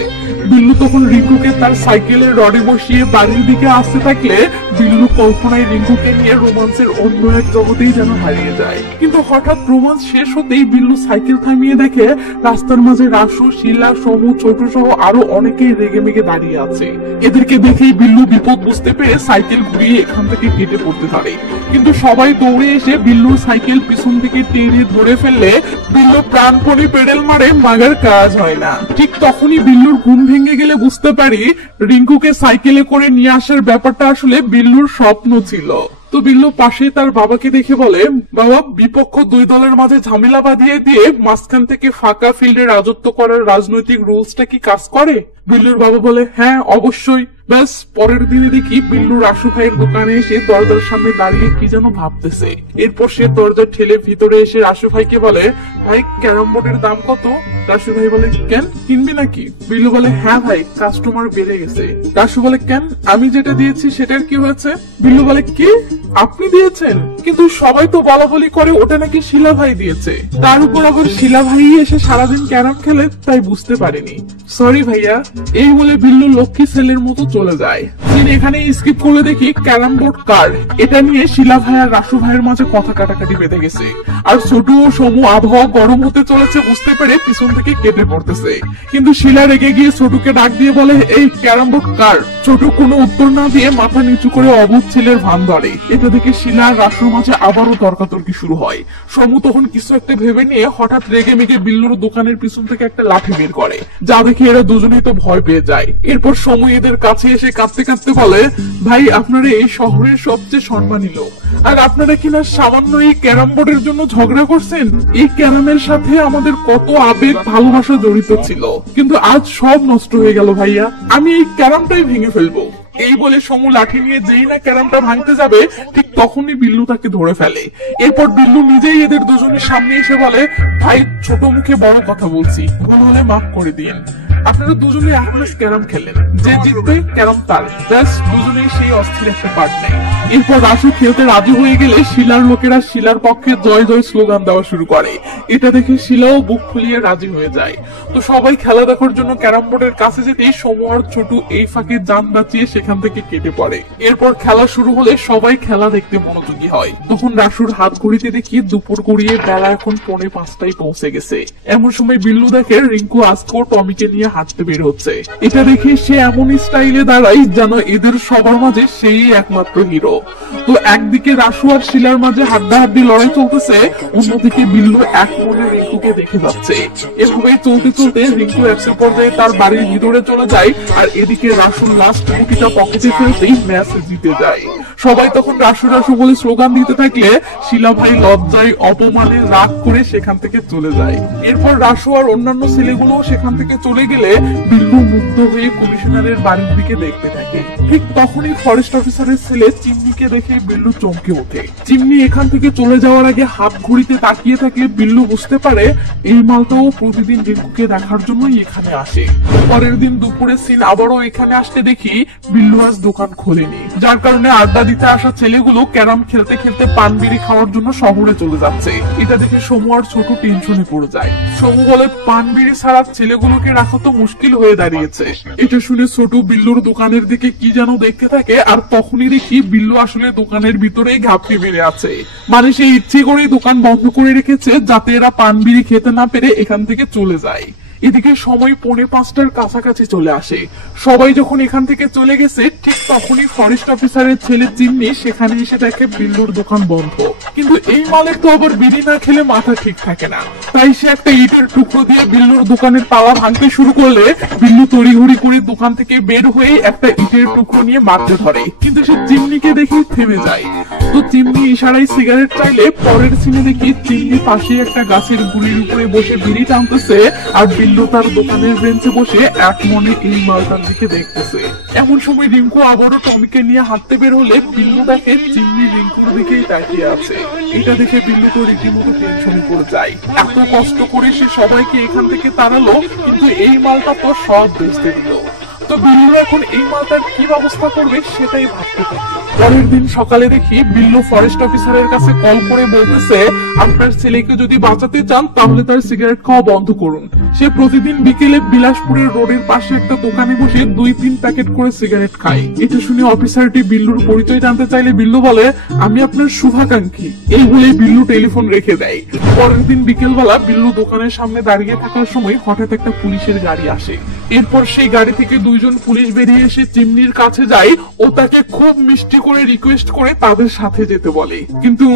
বিল্লু তখন রিঙ্কুকে তার সাইকেলের রডে বসিয়ে বাড়ির দিকে আসতে থাকলে বিল্লু কল্পনায় রিঙ্কুকে নিয়ে রোমান্সের অন্য এক জগতেই যেন হারিয়ে যায়। কিন্তু হঠাৎ রোমান্স শেষ হতেই বিল্লু সাইকেল থামিয়ে দেখে রাস্তার মাঝে রাসু, শিলা, সমু, ছোট সহ আরো অনেকেই রেগে মেগে দাঁড়িয়ে আছে। এদেরকে দেখেই বিল্লু বিপদ বুঝতে পেরে সাইকেল ঘুরিয়ে এখান থেকে কেটে পড়তে পারে। কিন্তু সবাই দৌড়ে এসে বিল্লুর সাইকেল পিছন থেকে টেনে ধরে ফেললে বিল্লু প্রাণপণে পেডেল মারে, মাগার কাজ হয় না। ঠিক তখনই বিল্লুর ঘুম ভেঙে গেলে বুঝতে পারি রিঙ্কুকে সাইকেলে করে নিয়ে আসার ব্যাপারটা আসলে বিল্লুর স্বপ্ন ছিল। তো বিল্লু পাশে তার বাবাকে দেখে বলে, বাবা, বিপক্ষ দুই দলের মাঝে ঝামেলা বাঁধিয়ে দিয়ে মাঝখান থেকে ফাঁকা ফিল্ডে রাজত্ব করার রাজনৈতিক রুলসটা কি কাজ করে? বিল্লুর বাবা বলে, হ্যাঁ অবশ্যই। ব্যাস, পরের দিনে দেখি বিল্লু রাসু ভাইয়ের দোকানে এসে দরজার সামনে দাঁড়িয়ে কি যেন ভাবতেছে। এরপর সে দরজা ঠেলে ভিতরে এসে রাসু ভাইকে বলে, ভাই ক্যারাম বোর্ডের দাম কত? রাসু ভাই বলে, কেন, কিনবি নাকি? বিল্লু বলে, হ্যাঁ ভাই, কাস্টমার বেড়ে গেছে। রাসু বলে, কেন, আমি যেটা দিয়েছি সেটার কি হয়েছে? বিল্লু বলে, কি, আপনি দিয়েছেন? কিন্তু সবাই তো বলা বলি করে ওটা নাকি শিলা ভাই দিয়েছে। তার উপর আবার শিলা ভাই এসে সারাদিন ক্যারাম খেলে, তাই বুঝতে পারিনি, সরি ভাইয়া। এই বলে বিল্লু লক্ষ্মী ছেলের মতো চলে যায়। তিনি এখানে স্কিপ করে দেখি ক্যারাম বোর্ড কার্ড, এটা নিয়ে শিলা ভাই আর রাসু ভাইয়ের মাঝে কথা কাটাকাটি বেঁধে গেছে। আর ছোট ও সমু আবহাওয়া গরম হতে চলেছে বুঝতে পেরে পিছন থেকে কেটে পড়তেছে। কিন্তু শিলা রেগে গিয়ে ছোটুকে ডাক দিয়ে বলে, এই ক্যারাম বোর্ড কার্ড। ছোট কোনো উত্তর না দিয়ে মাথা নিচু করে অবুঝ ছেলের ভান ধরে। এটা দেখে শিলা আর রাসুর মাঝে আবারও তর্কাতর্কি শুরু হয়। সমু তখন কিছু একটা ভেবে নিয়ে হঠাৎ রেগে মেগে বিল্লুর দোকানের পিছন থেকে একটা লাঠি বের করে, যা দেখে এরা দুজনেই তো ভয় পেয়ে যায়। এরপর সমু এদের কাছে এসে কাঁদতে কাঁদতে বলে, ভাই, আপনারা এই শহরের সবচেয়ে সম্মানী লোক, আর আপনারা কিনা সামান্য এই ক্যারাম বোর্ডের জন্য ঝগড়া করছেন। এই ক্যারামের সাথে আমাদের কত আবেগ ভালোবাসা জড়িত ছিল, কিন্তু আজ সব নষ্ট হয়ে গেল ভাইয়া। আমি এই ক্যারামটাই ভেঙে ফেলবো। এই বলে সমু লাঠি নিয়ে যেই না ক্যারামটা ভাঙতে যাবে ঠিক তখনই বিল্লু তাকে ধরে ফেলে। এরপর বিল্লু নিজেই এদের দুজনের সামনে এসে বলে, ভাই, ছোট মুখে বড় কথা বলছি, ভুল হলে মাফ করে দিন। আপনারা দুজনে এক ম্যাচ ক্যারাম খেলেন, যে জিতবে ক্যারাম তার। ব্যাস, দুজনেই সেই অস্থির একটা পার্ট নেয়। এরপর রাসু খেলতে রাজি হয়ে গেলে শিলার লোকেরা শিলার পক্ষে জয় জয় স্লোগান দেওয়া শুরু করে। এটা দেখে শিলাও বুক ফুলিয়ে রাজি হয়ে যায়। তো সবাই খেলা দেখার জন্য ক্যারাম বোর্ডের কাছে যেতেই সমু আর ছোট এই ফাঁকে যান বাঁচিয়ে সেখান থেকে কেটে পড়ে। এরপর খেলা শুরু হলে সবাই খেলা দেখতে মনোযোগী হয়। তখন রাসুর হাত ঘড়িতে দেখি দুপুর গড়িয়ে বেলা এখন 4:45 পৌঁছে গেছে। এমন সময় বিল্লু দেখে রিঙ্কু আজকেও টমিকে নিয়ে হাঁটতে বের হচ্ছে। এটা দেখে সে এমন স্টাইলে দাঁড়ায় যেন এদের সবার মাঝে সেই একমাত্র হিরো। তো একদিকে রাসু আর শিলার মাঝে হাড্ডাহাড্ডি লড়াই চলতেছে, অন্যদিকে বিল্লু এক মনে রিঙ্কুকে দেখে যাচ্ছে। এভাবেই চলতে চলতে রিঙ্কু একটা পর্যায়ে তার বাড়ির ভিতরে চলে যায়, আর এদিকে রাসুর লাস্ট গুটিটা পকেটে ফেলতেই ম্যাচ জিতে যায়। সবাই তখন রাসু রাসু বলে স্লোগান দিতে থাকলে শিলা ভাই লজ্জায় অপমানে রাগ করে সেখান থেকে চলে যায়। এরপর রাসু আর অন্যান্য ছেলেগুলো সেখান থেকে চলে গেলে বিল্লু মুগ্ধ হয়ে কমিশনারের বাড়ির দিকে দেখতে থাকে। ঠিক তখনই ফরেস্ট অফিসারের ছেলে চিমনিকে দেখে বিল্লু চমকে ওঠে। চিমনি এখান থেকে চলে যাওয়ার আগে হাত ঘড়িতে তাকিয়ে থাকে। বিল্লু বুঝতে পারে এই মালটাও প্রতিদিন রিঙ্কুকে দেখার জন্যই এখানে আসে। পরের দিন দুপুরে সিন আবারও এখানে আসতে দেখি বিল্লু আজ দোকান খোলেনি, যার কারণে আড্ডা দিতে আসা ছেলেগুলো ক্যারাম খেলতে খেলতে পান বিড়ি খাওয়ার জন্য শহরে চলে যাচ্ছে। এটা দেখে সমু আর ছোট টেনশনে পড়ে যায়। সমু বলে, পান বিড়ি ছাড়া ছেলেগুলোকে রাখা তো মুশকিল হয়ে দাঁড়িয়েছে। এটা শুনে ছোট বিল্লুর দোকানের দিকে কি যেন দেখতে থাকে, আর তখনই দেখি বিল্লু আসলে দোকানের ভিতরেই ঘাপটি মেরে আছে। মানে সে ইচ্ছে করেই দোকান বন্ধ করে রেখেছে যাতে এরা পান বিড়ি খেতে না পেরে এখান থেকে চলে যায়। এদিকে সময় 4:45 কাছাকাছি চলে আসে। সবাই যখন এখান থেকে চলে গেছে ঠিক তখনই ফরেস্ট অফিসারের ছেলে চিমনি সেখানে এসে দেখে বিল্লুর দোকান বন্ধ। কিন্তু এই মালের তো আবার বিড়ি না খেলে মাথা ঠিক থাকে না, তাই সে একটা ইটের টুকরো দিয়ে বিল্লুর দোকানের তালা ভাঙতে শুরু করলে বিল্লু তড়িঘড়ি করে দোকান থেকে বের হয়ে একটা ইটের টুকরো নিয়ে মারতে ধরে, কিন্তু সে চিমনিকে দেখে থেমে যায়। তো চিমনি ইশারায় সিগারেট চাইলে পরের সিনে দেখি চিমনি পাশে একটা গাছের গুড়ির উপরে বসে বিড়ি টানতেছে, আর বিল্লু তার দোকানের বেঞ্চে বসে এক মনে এই মালটার দিকে দেখতেছে। এমন সময় রিঙ্কু আবারও টমিকে নিয়ে হাঁটতে বের হলে বিল্লু দেখে চিমনি রিঙ্কুর দিকেই তাকিয়ে আছে। এটা দেখে বিল্লু তো রীতিমতো টেনশনে পড়ে যায়। এত কষ্ট করে সে সবাইকে এখান থেকে তাড়ালো, কিন্তু এই মালটা তো সব বেচতে দিল। তো বিল্লু এখন এই মালটার কি ব্যবস্থা করবে সেটাই ভাবতে থাকে। পরের দিন সকালে দেখি বিল্লু ফরেস্ট অফিসারের কাছে কল করে বলতেছে, আপনার ছেলেকে যদি বাঁচাতে চান তাহলে তার সিগারেট খাওয়া বন্ধ করুন। সে প্রতিদিন বিকেলে বিলাসপুরের রোডের পাশে একটা দোকানে বসে 2-3 প্যাকেট করে সিগারেট খায়। এটা শুনে অফিসারটি বিল্লুর পরিচয় জানতে চাইলে বিল্লু বলে, আমি আপনার শুভাকাঙ্ক্ষী। এই বলে বিল্লু টেলিফোন রেখে দেয়। পরের দিন বিকেলবেলা বিল্লু দোকানের সামনে দাঁড়িয়ে থাকার সময় হঠাৎ একটা পুলিশের গাড়ি আসে। এরপর সেই গাড়ি থেকে 2 জন পুলিশ বেরিয়ে এসে চিমনির কাছে যায় ও তাকে খুব মিষ্টি করে রিকোয়েস্ট করে তাদের সাথে যেতে বলে, কিন্তু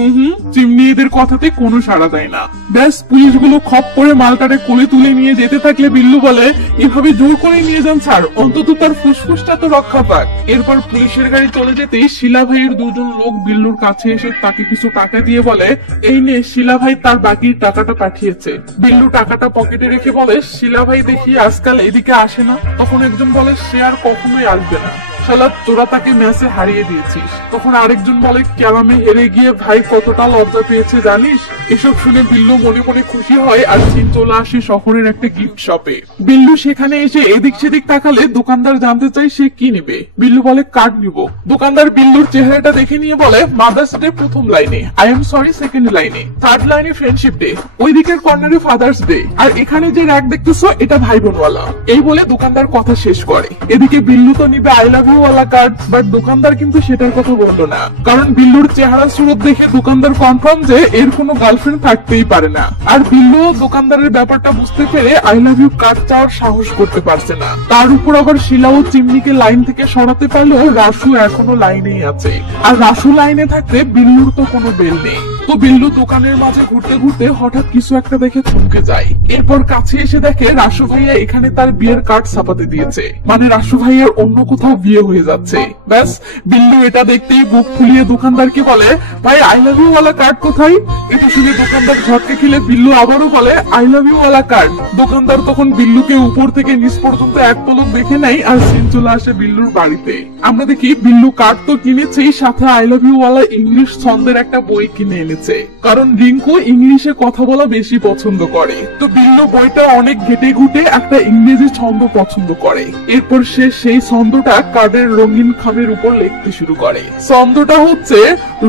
চিমনি এদের কথাতে কোনো সাড়া দেয় না। ব্যাস পুলিশগুলো খপ করে মালটারে কোলে তুলে নিয়ে যেতে থাকলে বিল্লু বলে, এভাবে জোর করে নিয়ে যান স্যার, অন্তত তার ফুসফুসটা তো রক্ষা পাক। এরপর পুলিশের গাড়ি চলে যেতেই শিলা ভাইয়ের 2 জন লোক বিল্লুর কাছে এসে তাকে কিছু টাকা দিয়ে বলে, এই নে শিলা ভাই তার বাকির টাকাটা পাঠিয়েছে। বিল্লু টাকাটা পকেটে রেখে বলে, শিলা ভাই দেখি আজকাল এদিকে আসে না। তখন একজন বলে, সে আর কখনোই আসবে না, শালা তোরা তাকে ম্যাচে হারিয়ে দিয়েছিস। তখন আরেকজন বলে, ক্যারামে হেরে গিয়ে ভাই কতটা লজ্জা পেয়েছে জানিস। এসব শুনে বিল্লু মনে মনে খুশি হয় আর চলে আসে শহরের একটা গিফট শপে। বিল্লু সেখানে এসে এদিক সেদিক তাকালে দোকানদার জানতে চাই সে কি নেবে। বিল্লু বলে, কার্ড নিব। দোকানদার বিল্লুর চেহারাটা দেখে নিয়ে বলে, মাদার্স ডে প্রথম লাইনে, আই এম সরি সেকেন্ড লাইনে, থার্ড লাইনে ফ্রেন্ডশিপ ডে, ওই দিকের কর্নারে ফাদার্স ডে, আর এখানে যে র‍্যাক দেখতেছো এটা ভাই বোনওয়ালা। এই বলে দোকানদার কথা শেষ করে। এদিকে বিল্লু তো নিবে আই লাভ ইউ ওয়ালা কার্ড, বাট দোকানদার কিন্তু সেটার কথা বললো না, কারণ বিল্লুর চেহারা সুরত দেখে দোকানদার কনফার্ম যে এর কোনো গার্লফ্রেন্ড থাকতেই পারে না। আর বিল্লু দোকানদারের ব্যাপারটা বুঝতে পেরে আই লাভ ইউ কার্ড চাওয়ার সাহস করতে পারছে না। তার উপর আবার শিলা ও চিমনিকে লাইন থেকে সরাতে পারলেও রাসু এখনো লাইনেই আছে, আর রাসু লাইনে থাকতে বিল্লুর তো কোনো বেল নেই। তো বিল্লু দোকানের মাঝে ঘুরতে ঘুরতে হঠাৎ কিছু একটা দেখে থমকে যায়। এরপর কাছে এসে দেখে রাসু ভাইয়া এখানে তার বিয়ের কার্ড ছাপাতে দিয়েছে, মানে রাসু ভাইয়ার অন্য কোথাও বিয়ে হয়ে যাচ্ছে। ব্যাস বিল্লু এটা দেখতেই বুক ফুলিয়ে দোকানদারকে বলে, ভাই আই লাভ ইউ ওয়ালা কার্ড কোথায়? এটা শুনে দোকানদার ঝটকে খেলে বিল্লু আবারও বলে, আই লাভ ইউ ওয়ালা কার্ড। দোকানদার তখন বিল্লুকে উপর থেকে নিচ পর্যন্ত এক পলক দেখে নেয় আর সিন চলে আসে বিল্লুর বাড়িতে। আমরা দেখি বিল্লু কার্ড তো কিনেছেই, সাথে আই লাভ ইউ ওয়ালা ইংলিশ ছন্দের একটা বই কিনে এনেছে, কারণ রিঙ্কু ইংলিশে কথা বলা বেশি পছন্দ করে। তো বিল্লু বইটা অনেক ঘেটে ঘুটে একটা ইংরেজি ছন্দ পছন্দ করে। এরপর সে সেই ছন্দটা কার্ডের রঙিন খামের উপর লিখতে শুরু করে। ছন্দটা হচ্ছে,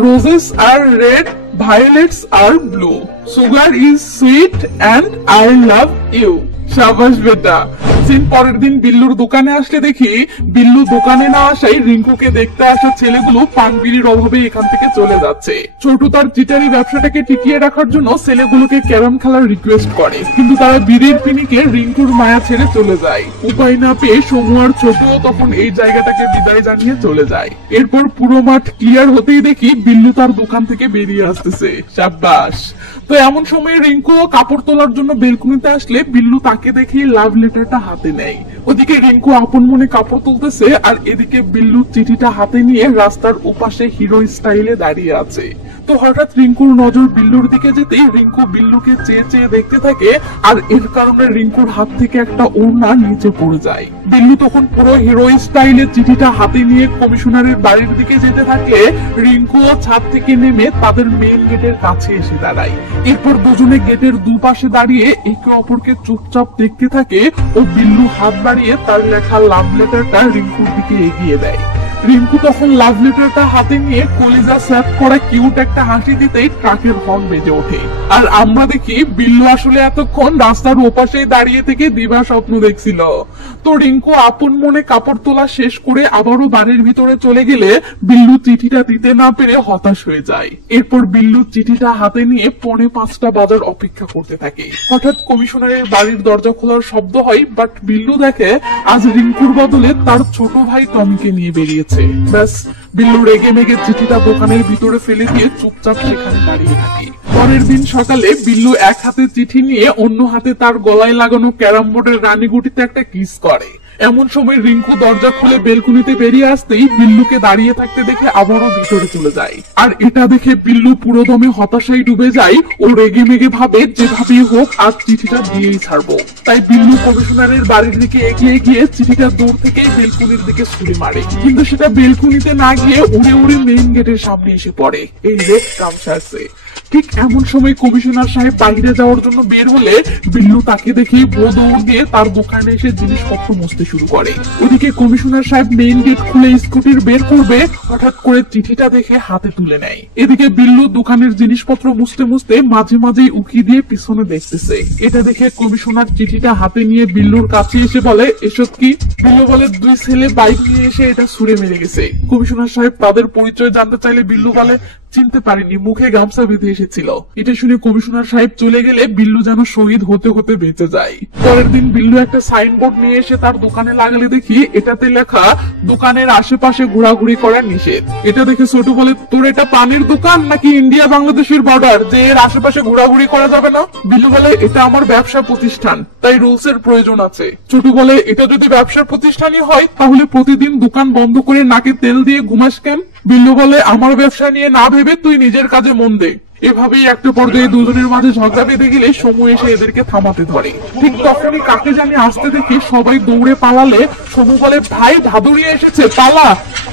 roses are red, violets are blue, sugar is sweet and I love you. শাবাশ বেটা। পরের দিন বিল্লুর দোকানে আসলে দেখি বিল্লু দোকানে না আসাই রিঙ্কুকে দেখতে আসা ছেলেগুলো পান বিড়ির অভাবে এখান থেকে চলে যাচ্ছে। ছোট তার চিটারি ব্যবসাটাকে টিকিয়ে রাখার জন্য ছেলেগুলোকে ক্যারাম খেলার রিকোয়েস্ট করে, কিন্তু তারা বিড়ির পিনিকে রিঙ্কুর মায়া ছেড়ে চলে যায়। উপায় না পেয়ে সমু আর ছোট তখন এই জায়গাটাকে বিদায় জানিয়ে চলে যায়। এরপর পুরো মাঠ ক্লিয়ার হতেই দেখি বিল্লু তার দোকান থেকে বেরিয়ে আসতেছে। শাবাশ। তো এমন সময় রিঙ্কু কাপড় তোলার জন্য বেলকুনিতে আসলে বিল্লু তাকে দেখে লাভ লেটারটা হাতে নেয়। ওদিকে রিঙ্কু আপন মনে কাপড় তুলতেছে আর এদিকে বিল্লু চিঠিটা হাতে নিয়ে রাস্তার ওপাশে হিরো স্টাইলে দাঁড়িয়ে আছে। তো হঠাৎ রিঙ্কুর নজর বিল্লুর দিকে যেতেই রিঙ্কু বিল্লুকে চেয়ে চেয়ে দেখতে থাকে, আর এর কারণে রিঙ্কুর হাত থেকে একটা ওড়না নিচে পড়ে যায়। বিল্লু তখন পুরো হিরো স্টাইলে চিঠিটা হাতে নিয়ে কমিশনারের বাড়ির দিকে যেতে থাকে। রিঙ্কু ছাদ থেকে নেমে তাদের মেইন গেটের কাছে এসে দাঁড়ায়। এরপর দুজনে গেটের দুপাশে দাঁড়িয়ে একে অপরকে চুপচাপ দেখতে থাকে ও বিল্লু হাত বাড়িয়ে তার লেখা লাভ লেটারটা রিঙ্কুর দিকে এগিয়ে দেয়। রিঙ্কু তখন লাভ লেটারটা হাতে নিয়ে কলিজা স্যাপ করা কিউট একটা হাসি দিতেই ট্রাকের হর্ন বেজে ওঠে। আর আমরা দেখি বিল্লু আসলে এতক্ষণ রাস্তার ওপাশে দাঁড়িয়ে থেকে দিবা স্বপ্ন দেখছিল। তো রিঙ্কু আপন মনে কাপড় তোলা শেষ করে আবারও বাড়ির ভিতরে চলে গেলে বিল্লু চিঠিটা দিতে না পেরে হতাশ হয়ে যায়। এরপর বিল্লু চিঠিটা হাতে নিয়ে 4:45 বাজার অপেক্ষা করতে থাকে। হঠাৎ কমিশনারের বাড়ির দরজা খোলার শব্দ হয়, বাট বিল্লু দেখে আজ রিঙ্কুর বদলে তার ছোট ভাই টমিকে নিয়ে বেরিয়েছে। ব্যাস বিল্লু রেগে মেগে চিঠিটা দোকানের ভিতরে ফেলে দিয়ে চুপচাপ সেখানে দাঁড়িয়ে থাকে। পরের দিন সকালে বিল্লু এক হাতে চিঠি নিয়ে অন্য হাতে তার গলায় লাগানো ক্যারাম বোর্ডের রানী গুটিতে একটা কিস করে। এমন সময় রিঙ্কু দরজা খুলে বেলকুনিতে বেরিয়ে আসতেই বিল্লুকে দাঁড়িয়ে থাকতে দেখে আবারও ভিতরে চলে যায়। আর এটা দেখে বিল্লু পুরো দমে হতাশায় ডুবে যায়। ও রেগে মেগে ভাবে যেভাবেই হোক আজ চিঠিটা দিয়েই ছাড়বো। তাই বিল্লু কমিশনারের বাড়ির দিকে এগিয়ে গিয়ে চিঠিটা দূর থেকেই বেলকুনির দিকে ছুড়ে মারে, কিন্তু সেটা বেলকুনিতে না গিয়ে উড়ে উড়ে মেইন গেটের সামনে এসে পড়ে। এই রেড কামসার্সে ঠিক এমন সময় কমিশনার সাহেব বাইরে যাওয়ার জন্য বের হলে বিল্লু তাকে দেখে দৌড় দিয়ে তার দোকানে এসে জিনিসপত্র মুছতে শুরু করে। ওদিকে কমিশনার সাহেব মেইন গেট খুলে স্কুটির বের করবে, হঠাৎ করে চিঠিটা দেখে হাতে তুলে নেয়। এদিকে বিল্লু দোকানের জিনিসপত্র মুছতে মুছতে মাঝে মাঝেই উকি দিয়ে পিছনে দেখতেছে। এটা দেখে কমিশনার চিঠিটা হাতে নিয়ে বিল্লুর কাছে এসে বলে, এসব কি? বিল্লু বলে, দুই ছেলে বাইক নিয়ে এসে এটা ছুঁড়ে মেরে গেছে। কমিশনার সাহেব তাদের পরিচয় জানতে চাইলে বিল্লু বলে, চিনতে পারিনি, মুখে গামছা বেঁধে এসেছিল। এটা শুনে কমিশনার সাহেব চলে গেলে বিল্লু যেন শহীদ হতে হতে বেঁচে যায়। পরের দিন বিল্লু একটা সাইনবোর্ড নিয়ে এসে তার দোকানে লাগালে দেখি এটাতে লেখা দোকানের আশেপাশে ঘোরাঘুরি করা নিষেধ। এটা দেখে ছোট বলে, তোর এটা পানির দোকান নাকি ইন্ডিয়া বাংলাদেশের বর্ডার যে এর আশেপাশে ঘোরাঘুরি করা যাবে না? বিল্লু বলে, এটা আমার ব্যবসা প্রতিষ্ঠান, তাই রুলস এর প্রয়োজন আছে। ছোট বলে, এটা যদি ব্যবসার প্রতিষ্ঠানই হয় তাহলে প্রতিদিন দোকান বন্ধ করে নাকে তেল দিয়ে ঘুমাস কেন? বিল্লু বলে, আমার ব্যবসা নিয়ে না ভেবে তুই নিজের কাজে মন দে। এভাবেই একটা পর্যায়ে দুজনের মাঝে ঝগড়া বেঁধে গেলে সমু এসে এদেরকে থামাতে ধরে। ঠিক তখনই কাকে জানি আসতে দেখে সবাই দৌড়ে পালালে সমু বলে, ভাই ভাদুরিয়া এসেছে, পালা।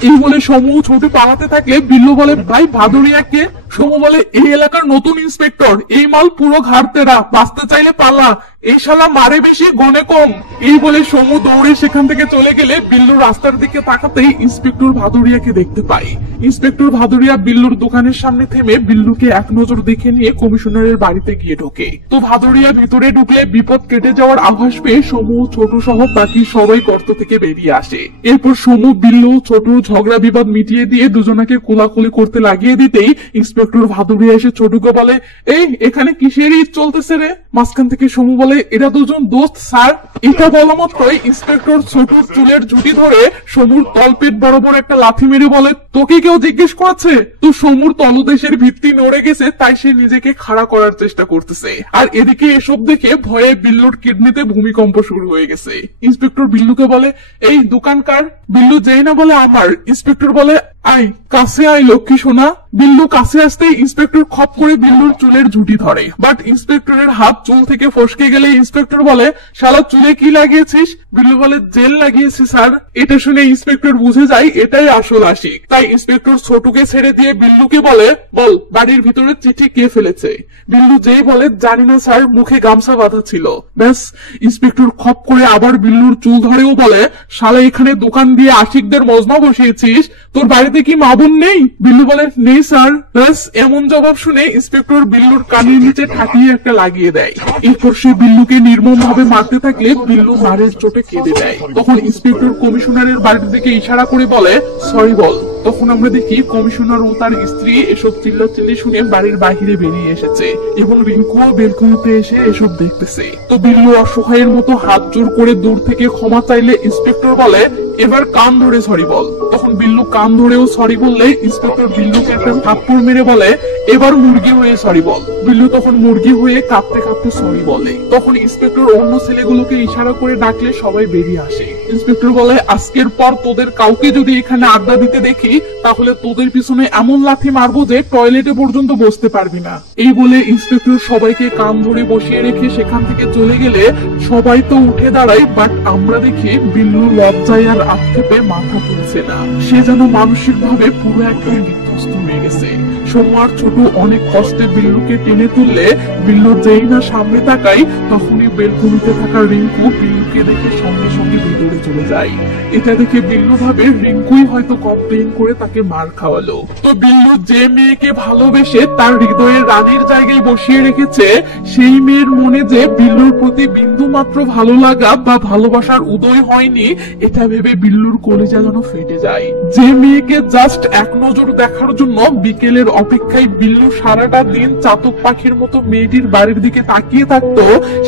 এই বলে সমু ছোট পালাতে থাকলে বিল্লু বলে, ভাই ভাদুরিয়া কে? সমু বলে, এই এলাকার নতুন ইন্সপেক্টর, এই মাল পুরো ঘাড়তেরা, বাঁচতে চাইলে পালা, এই শালা মারে বেশি গনে কম। এই বলে সমু দৌড়ে সেখান থেকে চলে গেলে বিল্লু রাস্তার দিকে তাকাতেই ইন্সপেক্টর ভাদুরিয়াকে দেখতে পায়। ইন্সপেক্টর ভাদুরিয়া বিল্লুর দোকানের সামনে থেমে বিল্লুকে এক নজর দেখে নিয়ে কমিশনারের বাড়িতে গিয়ে ঢোকে। তো ভাদুরিয়া ভিতরে ঢুকলে বিপদ কেটে যাওয়ার আভাস পেয়ে সমু, ছোট সহ বাকি সবাই গর্ত থেকে বেরিয়ে আসে। এরপর সমু, বিল্লু, ছোট ঝগড়া বিবাদ মিটিয়ে দিয়ে দুজনাকে কোলাকুলি করতে লাগিয়ে দিতেই ইন্সপেক্টর ভাদুরিয়া এসে ছোটকে বলে, এই এখানে কিসের ঈদ চলতেছে রে? মাঝখান থেকে সমু বলে, এরা দুজন দোস্ত স্যার। এটা বলা মাত্রই ইন্সপেক্টর ছোটর চুলের ঝুঁটি ধরে সমুর তলপেট বরাবর একটা লাথি মেরে বলে, তোকে কেউ জিজ্ঞেস করেছে? তো সমুর তলদেশের ভিত্তি নড়ে গেছে, তাই সে নিজেকে খাড়া করার চেষ্টা করতেছে। আর এদিকে এসব দেখে ভয়ে বিল্লুর কিডনিতে ভূমিকম্প শুরু হয়ে গেছে। ইন্সপেক্টর বিল্লুকে বলে, এই দোকানকার? বিল্লু যেই না বলে আমার। ইন্সপেক্টর বলে, আই কাছে আই লক্ষ্মী সোনা। বিল্লু কাছে আসতেই ইন্সপেক্টর খপ করে বিল্লুর চুলের ঝুঁটি ধরে, বাট ইন্সপেক্টরের হাত চুল থেকে ফসকে গেলে ইন্সপেক্টর বলে, শালা চুলে কি লাগিয়েছিস? বিল্লু বলে, জেল লাগিয়েছি স্যার। এটা শুনে ইন্সপেক্টর বুঝে যায় এটাই আসল আশিক। তাই ইন্সপেক্টর ছোটকে ছেড়ে দিয়ে বিল্লুকে বলে, বল বাড়ির ভিতরে চিঠি কে ফেলেছে? বিল্লু যেই বলে, জানি না স্যার, মুখে গামছা বাঁধা ছিল। ব্যাস, ইন্সপেক্টর খপ করে আবার বিল্লুর চুল ধরেও বলে, শালা এখানে দোকান দিয়ে আশিকদের মজমা বসিয়েছিস, তোর বাড়িতে কি মা বোন নেই? বিল্লু বলে, নেই স্যার। ব্যাস, এমন জবাব শুনে ইন্সপেক্টর বিল্লুর কানের নিচে ঠাকিয়ে একটা লাগিয়ে দেয়। এরপর সে বিল্লুকে নির্মম ভাবে মারতে থাকলে বিল্লু মারের চোটে কেঁদে দেয়। তখন ইন্সপেক্টর কমিশনারের বাড়ির দিকে ইশারা করে বলে, সরি বল। তখন আমরা দেখি কমিশনার ও তার স্ত্রী এসব চিল্লাচিল্লি শুনে বাড়ির বাহিরে বেরিয়ে এসেছে এবং রিঙ্কুও বেলকুনিতে এসে এসব দেখতেছে। তো বিল্লু অসহায়ের মতো হাত জোর করে দূর থেকে ক্ষমা চাইলে ইন্সপেক্টর বলে, এবার কান ধরে সরি বল। তখন বিল্লু কান ধরেও সরি বললে ইন্সপেক্টর বিল্লুকে একটা থাপ্পড় মেরে বলে, এবার মুরগি হয়ে সরি বল। বিল্লু তখন মুরগি হয়ে কাঁপতে কাঁপতে সরি বলে। তখন ইন্সপেক্টর অন্য ছেলেগুলোকে ইশারা করে ডাকলে সবাই বেরিয়ে আসে। ইন্সপেক্টর বলে, আজকের পর তোদের কাউকে যদি এখানে আড্ডা দিতে দেখি তাহলে তোদের পিছনে এমন লাথি মারবো যে টয়লেটে পর্যন্ত বসতে পারবি না। এই বলে ইন্সপেক্টর সবাইকে কান ধরে বসিয়ে রেখে সেখান থেকে চলে গেলে সবাই তো উঠে দাঁড়ায়, বাট আমরা দেখি বিল্লু লজ্জায় আর আক্ষেপে মাথা তুলছে না। সে যেন মানসিক ভাবে পুরো একদম বিধ্বস্ত হয়ে গেছে। সোমবার ছোট অনেক কষ্টে বিল্লুকে টেনে তুললে বিল্লু যেই না সামনে তাকাই তখনই বেলকুনিতে থাকা রিঙ্কু বিল্লুকে দেখে সঙ্গে সঙ্গে ভিতরে চলে যায়। এটা দেখে বিল্লু ভাবে রিঙ্কুই হয়তো কমপ্লেন করে তাকে মার খাওয়ালো। তো বিল্লু যে মেয়েকে ভালোবেসে তার হৃদয়ের রানীর জায়গায় বসিয়ে রেখেছে, সেই মেয়ের মনে যে বিল্লুর প্রতি বিন্দু মাত্র ভালো লাগা বা ভালোবাসার উদয় হয়নি, এটা ভেবে বিল্লুর কলিজা যেন ফেটে যায়। যে মেয়েকে জাস্ট এক নজর দেখার জন্য বিকেলের অপেক্ষায় বিল্লু সারাটা দিন চাতক পাখির মতো মেয়েটির বাড়ির দিকে তাকিয়ে থাকতো,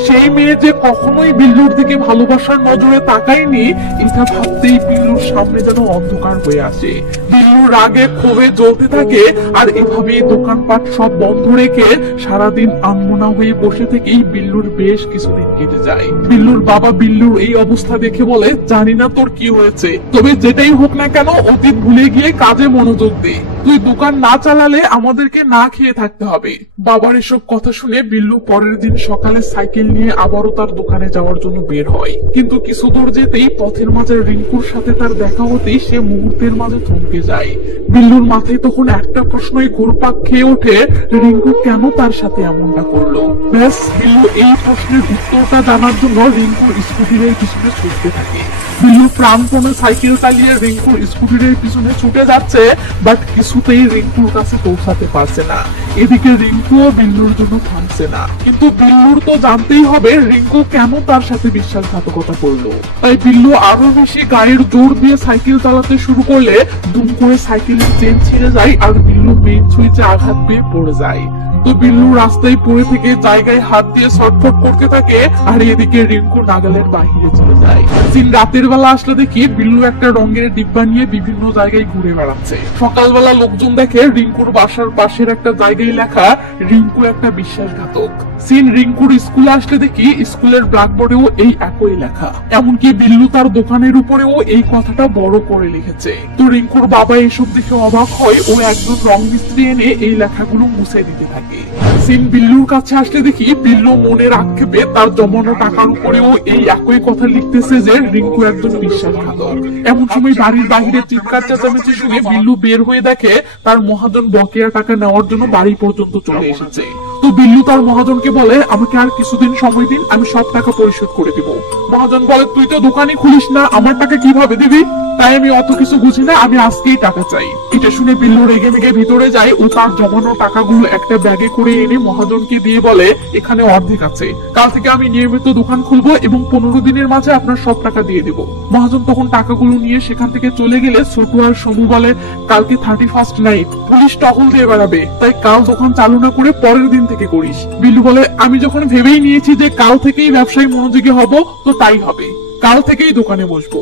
সেই মেয়ে যে কখনোই বিল্লুর দিকে ভালোবাসার নজরে তাকায়নি, এটা ভাবতেই বিল্লুর সামনে যেন অন্ধকার হয়ে আসে। বিল্লু রাগে ক্ষোভে জ্বলতে থাকে আর এভাবে দোকানপাট সব বন্ধ রেখে সারাদিন আনমনা হয়ে বসে থেকেই বিল্লুর বেশ কিছুদিন কেটে যায়। বিল্লুর বাবা বিল্লুর এই অবস্থা দেখে বলে, জানি না তোর কি হয়েছে, তবে যেটাই হোক না কেন অতীত ভুলে গিয়ে কাজে মনোযোগ দে। তুই দোকান না চালালে আমাদেরকে না খেয়ে থাকতে হবে। বাবার এসব কথা শুনে বিল্লু পরের দিন সকালে সাইকেল নিয়ে আবারও তার দোকানে যাওয়ার জন্য বের হয়, কিন্তু কিছু দূর যেতেই পথের মাঝে রিঙ্কুর সাথে তার দেখা হতেই সে মুহূর্তের মাঝে থমকে যায়। বিল্লুর মাথায় তখন একটা প্রশ্নই ঘুরপাক খেয়ে ওঠে, রিঙ্কু কেন তার সাথে এমনটা করলো। ব্যাস বিল্লু এই প্রশ্নের উত্তরটা জানার জন্য রিঙ্কুর স্কুটির পিছনে ছুটতে থাকে। বিল্লু প্রাণপণে সাইকেল চালিয়ে রিঙ্কুর স্কুটির পিছনে ছুটে যাচ্ছে, বাট কিছুতেই রিঙ্কুর কাছে পৌঁছাতে পারছে না। এদিকে রিঙ্কুও বিল্লুর জন্য থামছে না, কিন্তু বিল্লুর তো জানতেই হবে রিঙ্কু কেন তার সাথে বিশ্বাসঘাতকতা করলো। তাই বিল্লু আরো বেশি গায়ের জোর দিয়ে সাইকেল চালাতে শুরু করলে দুম করে সাইকেলের চেন ছিঁড়ে যায় আর বিল্লু মেইন সুইচে আঘাত পেয়ে পড়ে যায়। তো বিল্লু রাস্তায় পড়ে থেকে জায়গায় হাত দিয়ে ছটফট করতে থাকে আর এদিকে রিঙ্কু নাগালের বাহিরে চলে যায়। দিন রাতের বেলা আসলে দেখি বিল্লু একটা রঙের ডিব্বা নিয়ে বিভিন্ন জায়গায় ঘুরে বেড়াচ্ছে। সকালবেলা লোকজন দেখে রিঙ্কুর বাসার পাশের একটা জায়গায় লেখা, রিঙ্কু একটা বিশ্বাসঘাতক। সিন রিঙ্কুর স্কুলে আসলে দেখি স্কুলের ব্ল্যাকবোর্ডেও এই একই লেখা, এমনকি বিল্লু তার দোকানের উপরেও এই কথাটা বড় করে লিখেছে। তো রিঙ্কুর বাবা এসব দেখে অবাক হয় ও একজন রং মিস্ত্রি এনে এই লেখাগুলো মুছে দিতে থাকে। সিন বিল্লুর কাছে আসলে দেখি বিল্লু মনের আক্ষেপে তার জমানো টাকার উপরেও এই একই কথা লিখতেছে যে রিঙ্কু একজন বিশ্বাসঘাতক। এমন সময় বাড়ির বাহিরে চিৎকার চেঁচামেচি শুনে বিল্লু বের হয়ে দেখে তার মহাজন বকেয়া টাকা নেওয়ার জন্য বাড়ি পর্যন্ত চলে এসেছে। তো বিল্লু তার মহাজনকে বলে, আমাকে আর কিছুদিন সময় দিন, আমি সব টাকা পরিশোধ করে দিব। মহাজন বলে, তুই তো দোকানই খুলিস না, আমার টাকা কিভাবে দিবি? তাই আমি অত কিছু বুঝি না, আমি আজকেই টাকা চাই। এটা শুনে বিল্লু রেগে মেগে ভিতরে যায় ও তার জমানো টাকাগুলো একটা ব্যাগে করে এনে মহাজনকে দিয়ে বলে, এখানে অর্ধেক আছে, কাল থেকে আমি নিয়মিত দোকান খুলবো এবং 15 দিনের মাঝে আপনার সব টাকা দিয়ে দিব। মহাজন তখন টাকাগুলো নিয়ে সেখান থেকে চলে গেলে ছোটু আর সমু বলে, কালকে 31st নাইট, পুলিশ টহল দিয়ে বেড়াবে, তাই কাল দোকান চালু না করে পরের দিন থেকে করিস। বিল্লু বলে, আমি যখন ভেবেই নিয়েছি যে কাল থেকেই ব্যবসায় মনোযোগী হব, তো তাই হবে, কাল থেকেই দোকানে বসবো।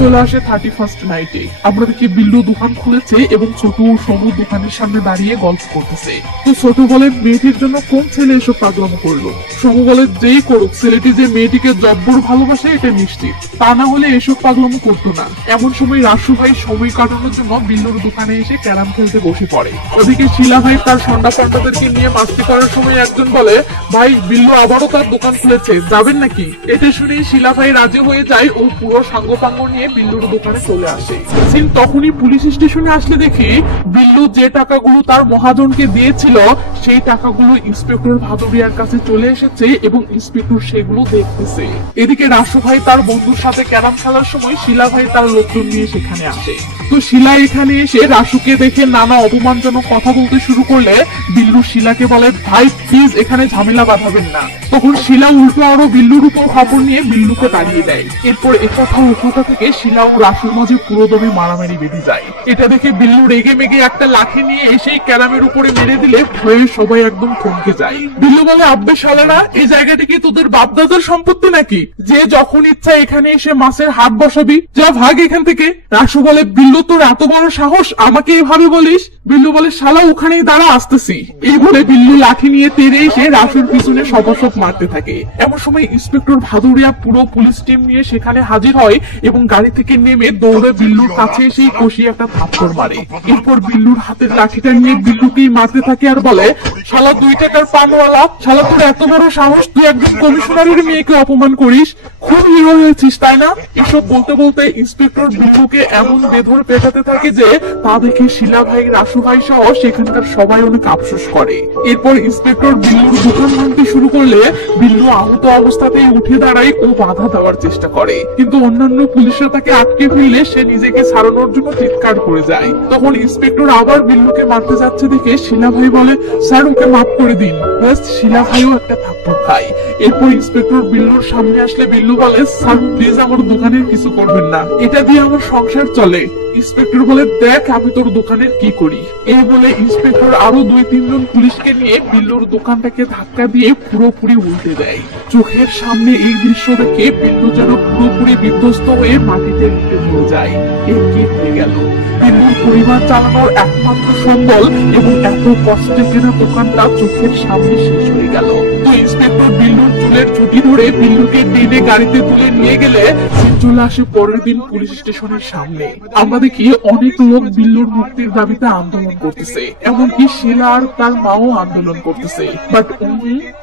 চলে আসে 31st নাইটে। আমরা দেখি বিল্লু দোকান খুলেছে এবং ছোট ও সমু দোকানের সামনে দাঁড়িয়ে গল্প করতেছে। তো ছোট বলে, মেয়েটির জন্য কোন ছেলে এসব পাগলামো করলো? সমু বলে, যেই করুক, ছেলেটি যে মেয়েটিকে জব্বর ভালোবাসে এটা নিশ্চিত, তা না হলে এসব পাগলামো করতো না। এমন সময় রাসু ভাই সময় কাটানোর জন্য বিল্লুর দোকানে এসে ক্যারাম খেলতে বসে পড়ে। ওদিকে শিলা ভাই তার সন্ধ্যা পান্ডাদেরকে নিয়ে মাস্তি করার সময় একজন বলে, ভাই বিল্লু আবারও তার দোকান খুলেছে, যাবেন নাকি? এটা শুনে শিলা ভাই রাজি হয়ে যায় ও পুরো সাঙ্গপাঙ্গ নিয়ে বিল্লুর দোকানে চলে আসে। সিন তখনই পুলিশ স্টেশনে আসলে দেখি বিল্লু যে টাকাগুলো তার মহাজনকে দিয়েছিল সেই টাকাগুলো ইন্সপেক্টর ভাদুরিয়ার কাছে চলে এসেছে এবং ইন্সপেক্টর সেগুলো দেখতেছে। এদিকে রাসু ভাই তার বন্ধুর সাথে ক্যারাম খেলার সময় শিলা ভাই তার লোকজন নিয়ে সেখানে আসে। তো শিলা এখানে এসে রাসুকে দেখে নানা অপমানজনক কথা বলতে শুরু করলে বিল্লু শিলাকে বলে, ভাই প্লিজ এখানে ঝামেলা বাঁধাবেন না। তখন শিলা উল্টো আরো বিল্লুর উপর খবর নিয়ে বিল্লুকে তাড়িয়ে দেয়। এরপর একথা ওকথা থেকে শিলা ও রাসুর মাঝে পুরো দমে মারামারি বেঁধে যায়। এটা দেখে বিল্লু রেগে মেগে একটা লাঠি নিয়ে এসেই ক্যারামের উপরে মেরে দিলে ভয়ে সবাই একদম থমকে যায়। বিল্লু বলে, আব্বে শালারা, এই জায়গাটা কি তোদের বাপদাদার সম্পত্তি নাকি যে যখন ইচ্ছা এখানে এসে মাছের হাট বসাবি? যা ভাগ এখান থেকে। রাসু বলে, বিল্লু তোর এত বড় সাহস, আমাকে এভাবে বলিস? বিল্লু বলে, শালা ওখানেই দাঁড়া, আসতেছি। এই বলে বিল্লু লাঠি নিয়ে তেড়ে এসে রাসুর পিছনে সপাসপ মারতে থাকে। এমন সময় ইন্সপেক্টর ভাদুরিয়া পুরো পুলিশ টিম নিয়ে সেখানে হাজির হয় এবং গাড়ি থেকে নেমে দৌড়ে বিল্লুর কাছে এসে কষিয়ে একটা থাপ্পড় মারে। এরপর বিল্লুর হাতের লাঠিটা নিয়ে বিল্লুকেই মারতে থাকে আর বলে, শালা 2 টাকার পানওয়ালা, শালা তোর এত বড় সাহস, তুই একজন কমিশনারের মেয়েকে অপমান করিস? খুব হিরো হয়েছিস তাই না? এসব বলতে বলতে ইন্সপেক্টর বিল্লুকে এমন বেধর পেটাতে থাকে যে তা দেখে শিলা ভাই, রাসু ভাই সহ সেখানকার সবাই অনেক আফসোস করে। এরপর ইন্সপেক্টর বিল্লুর দোকান ভাঙতে শুরু করলে বিল্লু আহত অবস্থাতেই উঠে দাঁড়ায় ও বাধা দেওয়ার চেষ্টা করে, কিন্তু অন্যান্য পুলিশরা তাকে আটকে ফেললে সে নিজেকে ছাড়ানোর জন্য চিৎকার করে যায়। তখন ইন্সপেক্টর আবার বিল্লুকে মারতে যাচ্ছে দেখে শিলা ভাই বলে, স্যার ওকে মাফ করে দিন। ব্যাস শিলা ভাইও একটা থাপ্পড় খায়। এরপর ইন্সপেক্টর বিল্লুর সামনে আসলে বিল্লু বলে, স্যার প্লিজ আমার দোকানের কিছু করবেন না, এটা দিয়ে আমার সংসার চলে। ইন্সপেক্টর বলে, দেখ আমি তোর দোকানের কি করি। এই বলে ইন্সপেক্টর আরো 2-3 জন পুলিশকে নিয়ে বিল্লুর দোকানটাকে ধাক্কা দিয়ে পুরোপুরি উল্টে দেয়। চোখের সামনে এই দৃশ্য দেখে বিল্লু যেন পুরোপুরি বিধ্বস্ত হয়ে মাটিতে লুটে পড়ে যায়। এর কি হয়ে গেল? বিল্লুর পরিবার চালানোর একমাত্র সম্বল এবং এত কষ্টে কেনা দোকানটা চোখের সামনে শেষ হয়ে গেল। তো ইন্সপেক্টর বিল্লুর চুলের ছুটি ধরে বিল্লুকে টেনে গাড়িতে তুলে নিয়ে গেলে সে চলে আসে পরের দিন পুলিশ স্টেশনের সামনে। আমরা দেখি অনেক লোক বিল্লুর মুক্তির দাবিতে আন্দোলন করতেছে, এমনকি শিলা আর তার মাও আন্দোলন করতেছে, বাট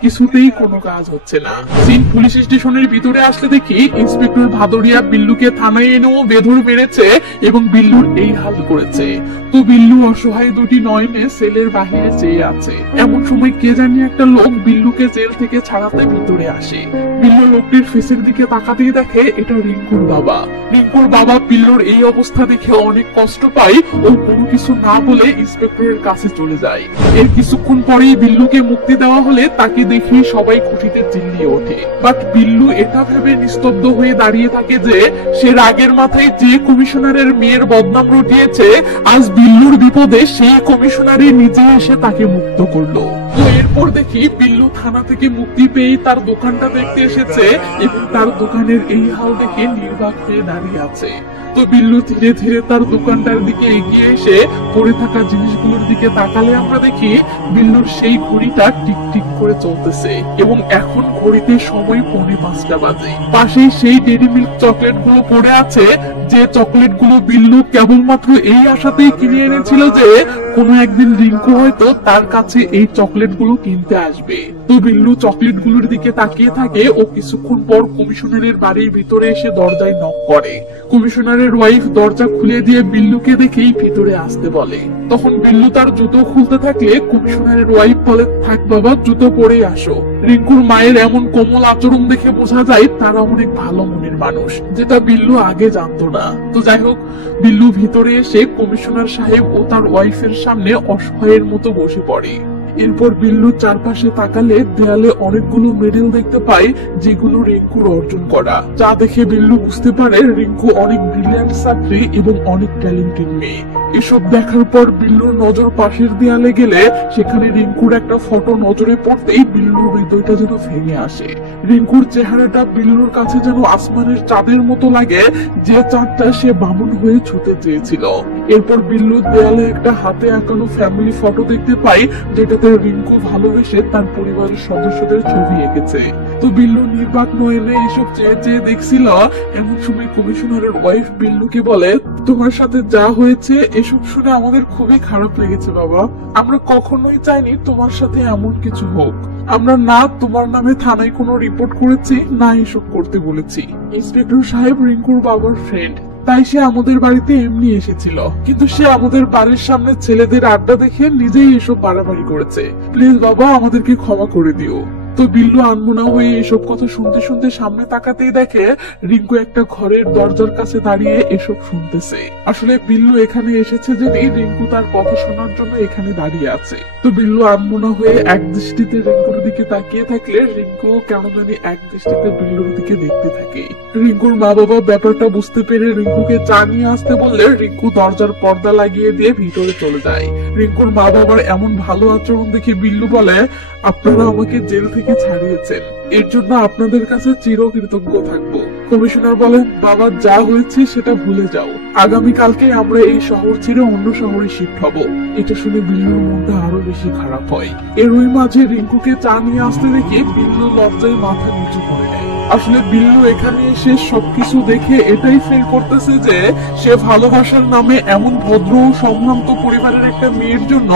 কিছুতেই কোনো কাজ হচ্ছে না। সিন পুলিশ স্টেশনের ভিতরে আসলে দেখি ইন্সপেক্টর ভাদুরিয়া বিল্লুকে থানায় এনেও বেধড় মেরেছে এবং বিল্লুর এই হাল করেছে। তো বিল্লু অসহায় দুটি নয়নে সেলের বাহিরে চেয়ে আছে। এমন সময় কে জানি একটা লোক বিল্লুকে জেল থেকে ছাড়াতে ভিতরে আসে। বিল্লু লোকটির ফেসের দিকে তাকাতেই দেখে এটা রিঙ্কুর বাবা। রিঙ্কুর বাবা বিল্লুর এই অবস্থা দেখে অনেক কষ্ট পায় ও কোনো কিছু না বলে ইন্সপেক্টরের কাছে চলে যায়। এর কিছুক্ষণ পরেই বিল্লুকে মুক্তি দেওয়া হলে তাকে দেখে সবাই খুশিতে চিল্লিয়ে ওঠে। বাট বিল্লু এটা ভেবে নিস্তব্ধ হয়ে দাঁড়িয়ে থাকে যে সে রাগের মাথায় যে কমিশনারের মেয়ের বদনাম রটিয়েছে, আজ বিল্লুর বিপদে সেই কমিশনারই নিজে এসে তাকে মুক্ত করলো। তো এরপর দেখি বিল্লু থানা থেকে মুক্তি পেয়ে তার দোকানটা দেখতে এসেছে এবং তার দোকানের এই হাল দেখে নির্বাক হয়ে দাঁড়িয়ে আছে। তো বিল্লু ধীরে ধীরে তার দোকানটার দিকে এগিয়ে এসে পড়ে থাকা জিনিসগুলোর দিকে তাকালে আমরা দেখি বিল্লুর সেই ঘড়িটা টিক টিক করে চলতেছে এবং এখন ঘড়িতে সময় 5:45 বাজে। পাশেই সেই ডেইরি মিল্ক চকলেট গুলো পড়ে আছে, যে চকলেট গুলো বিল্লু কেবলমাত্র এই আশাতেই কিনে এনেছিল যে কোনো একদিন রিঙ্কু হয়তো তার কাছে এই চকলেট গুলো কিনতে আসবে। তো বিল্লু চকলেট গুলোর দিকে তাকিয়ে থাকে ও কিছুক্ষণ পর কমিশনারের বাড়ির ভিতরে এসে দরজায় নক করে। কমিশনারের ওয়াইফ দরজা খুলে দিয়ে বিল্লুকে দেখেই ভিতরে আসতে বলে। তখন বিল্লু তার জুতো খুলতে থাকলে কমিশনারের ওয়াইফ বলে, থাক বাবা, জুতো পরে আসো। রিঙ্কুর মায়ের এমন কোমল আচরণ দেখে বোঝা যায় তারা অনেক ভালো মনের মানুষ, যেটা বিল্লু আগে জানতো না। তো যাই হোক, বিল্লু ভিতরে এসে কমিশনার সাহেব ও তার ওয়াইফের সামনে অসহায়ের মতো বসে পড়ে। এরপর বিল্লু চারপাশে তাকালে দেয়ালে অনেকগুলো মেডেল দেখতে পায় যেগুলো রিঙ্কুর অর্জন করা। যা দেখে বিল্লু বুঝতে পারে রিঙ্কু অনেক ব্রিলিয়ান্ট ছাত্রী এবং অনেক ট্যালেন্টেড মেয়ে। এসব দেখার পর বিল্লুর নজর পাশের দেয়ালে গেলে সেখানে রিঙ্কুর একটা ফটো নজরে পড়তেই বিল্লুর হৃদয়টা যেন ভেঙে আসে। রিঙ্কুর চেহারাটা বিল্লুর কাছে যেন আসমানের চাঁদের মতো লাগে, যে চাঁদটা সে বামুন হয়ে ছুঁতে চেয়েছিল। এরপর বিল্লু দেয়ালে একটা হাতে আঁকানো ফ্যামিলি ফটো দেখতে পায়, যেটাতে রিঙ্কু ভালোবেসে তার পরিবারের সদস্যদের ছবি এঁকেছে। তো বিল্লু নির্বাক নয়নে এসব চেয়ে চেয়ে দেখছিল। এমন সময় কমিশনারের ওয়াইফ বিল্লুকে বলে, তোমার সাথে যা হয়েছে এসব শুনে আমাদের খুবই খারাপ লেগেছে বাবা। আমরা কখনোই চাইনি তোমার সাথে এমন কিছু হোক। আমরা না তোমার নামে থানায় কোনো রিপোর্ট করেছি, না এসব করতে বলেছি। ইন্সপেক্টর সাহেব রিঙ্কুর বাবার ফ্রেন্ড, তাই সে আমাদের বাড়িতে এমনি এসেছিল, কিন্তু সে আমাদের বাড়ির সামনে ছেলেদের আড্ডা দেখে নিজেই এসব বাড়াবাড়ি করেছে। প্লিজ বাবা, আমাদেরকে ক্ষমা করে দিও। তো বিল্লু আনমনা হয়ে এসব কথা শুনতে শুনতে সামনে তাকাতেই দেখে রিঙ্কু একটা ঘরের দরজার কাছে দাঁড়িয়ে এসব শুনতেছে। আসলে বিল্লু এখানে এসেছে জেনে রিঙ্কু তার কথা শোনার জন্য এখানে দাঁড়িয়ে আছে। তো বিল্লু আনমনা হয়ে এক দৃষ্টিতে রিঙ্কুর দিকে তাকিয়ে থাকলে রিঙ্কু কেন জানি এক দৃষ্টিতে বিল্লুর দিকে দেখতে থাকে। রিঙ্কুর মা বাবা ব্যাপারটা বুঝতে পেরে রিঙ্কুকে চা নিয়ে আসতে বললে রিঙ্কু দরজার পর্দা লাগিয়ে দিয়ে ভিতরে চলে যায়। রিঙ্কুর মা বাবার এমন ভালো আচরণ দেখে বিল্লু বলে, আপনারা আমাকে জেল থেকে ছাড়িয়েছেন, এর জন্য আপনাদের কাছে চিরকৃতজ্ঞ থাকবো। কমিশনার বলেন, বাবা যা হয়েছে সেটা ভুলে যাও, আগামীকালকে আমরা এই শহর ছেড়ে অন্য শহরে শিফট হব। এটা শুনে বিল্লুর মনটা আরো বেশি খারাপ হয়। এরই মাঝে রিঙ্কুকে চা নিয়ে আসতে দেখে বিল্লু লজ্জায় মাথা নিচু করে নেয়। আসলে বিল্লু এখানে এসে সবকিছু দেখে এটাই ফিল করতেছে যে সে ভালোবাসার নামে এমন ভদ্র ও সম্ভ্রান্ত পরিবারের একটা মেয়ের জন্য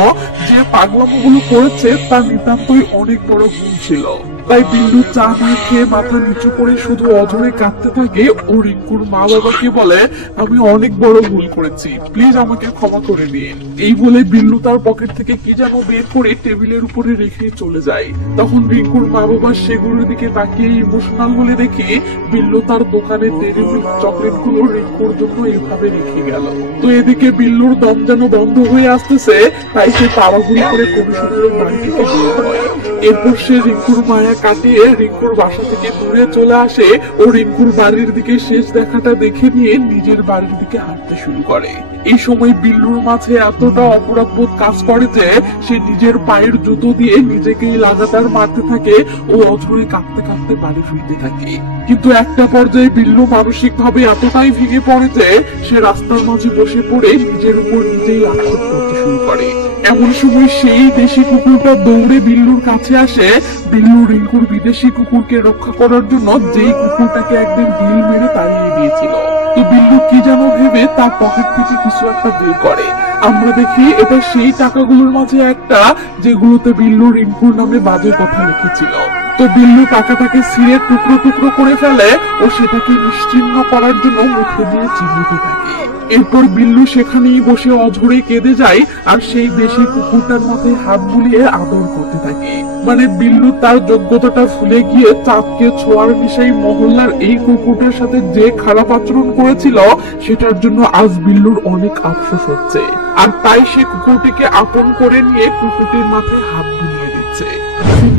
যে পাগলামোগুলো করেছে তার নিতান্তই অনেক বড় ভুল ছিল। তাই বিল্লু চা না খেয়ে মাথা নিচু করে শুধু অঝরে কাঁদতে থাকে ও রিঙ্কুর মা বাবাকে বলে, আমি অনেক বড় ভুল করেছি, প্লিজ আমাকে ক্ষমা করে দিন। এই বলে বিল্লু তার পকেট থেকে কি যেন বের করে টেবিলের উপরে রেখে চলে যায়। তখন রিঙ্কুর মা বাবা সেগুলোর দিকে তাকিয়ে ইমোশনাল বলে দেখে বিল্লু তার দোকানের ডেইরি মিল্ক চকলেট গুলো রিঙ্কুর জন্য এভাবে রেখে গেল। তো এদিকে বিল্লুর দম যেন বন্ধ হয়ে আসতেছে, তাই সে তাড়াহুড়ি করে কমিশনারের বাড়ি থেকে বের হয়। এরপর সে রিঙ্কুর মায়া কাটিয়ে রিঙ্কুর বাসা থেকে দূরে চলে আসে ও রিঙ্কুর বাড়ির দিকে শেষ দেখাটা দেখে নিয়ে নিজের বাড়ির দিকে হাঁটতে শুরু করে। এই সময় বিল্লুর মাঝে এতটা অপরাধবোধ কাজ করে যে সে নিজের পায়ের জুতো দিয়ে নিজেকেই লাগাতার মারতে থাকে ও অঝরে কাঁপতে কাঁপতে বাড়ি ফিরতে থাকে। কিন্তু একটা পর্যায়ে বিল্লু মানসিক ভাবে এতটাই ভেঙে পড়ে যে সে রাস্তার মাঝে বসে পড়ে নিজের উপর নিজেই আঘাত করতে শুরু করে। এমন সময় সেই দেশি কুকুরটা দৌড়ে বিল্লুর কাছে আসে। বিল্লু রিঙ্কুর বিদেশি কুকুরকে রক্ষা করার জন্য যেই কুকুরটাকে একদিন ঢিল মেরে তাড়িয়ে দিয়েছিল। তো বিল্লু কি যেন ভেবে তার পকেট থেকে কিছু একটা বের করে। আমরা দেখি এটা সেই টাকাগুলোর মাঝে একটা যেগুলোতে বিল্লু রিঙ্কুর নামে বাজে কথা লিখেছিল। তো বিল্লু টাকাটাকে ছিঁড়ে টুকরো টুকরো করে ফেলে ও সেটাকে নিশ্চিহ্ন করার জন্য মুখে দিয়ে চিবুতে থাকে। এরপর বিল্লু সেখানেই বসে অঝরে কেঁদে যায় আর সেই দেশি কুকুরটার মাথায় হাত বুলিয়ে আদর করতে থাকে। মানে বিল্লু তার যোগ্যতাটা ভুলে গিয়ে চাঁদকে ছোঁয়ার নেশায় মহল্লার এই কুকুরটার সাথে যে খারাপ আচরণ করেছিল সেটার জন্য আজ বিল্লুর অনেক আফসোস হচ্ছে। আর তাই সে কুকুরটিকে আপন করে নিয়ে কুকুরটির মাথায় হাত বুলিয়ে দিচ্ছে।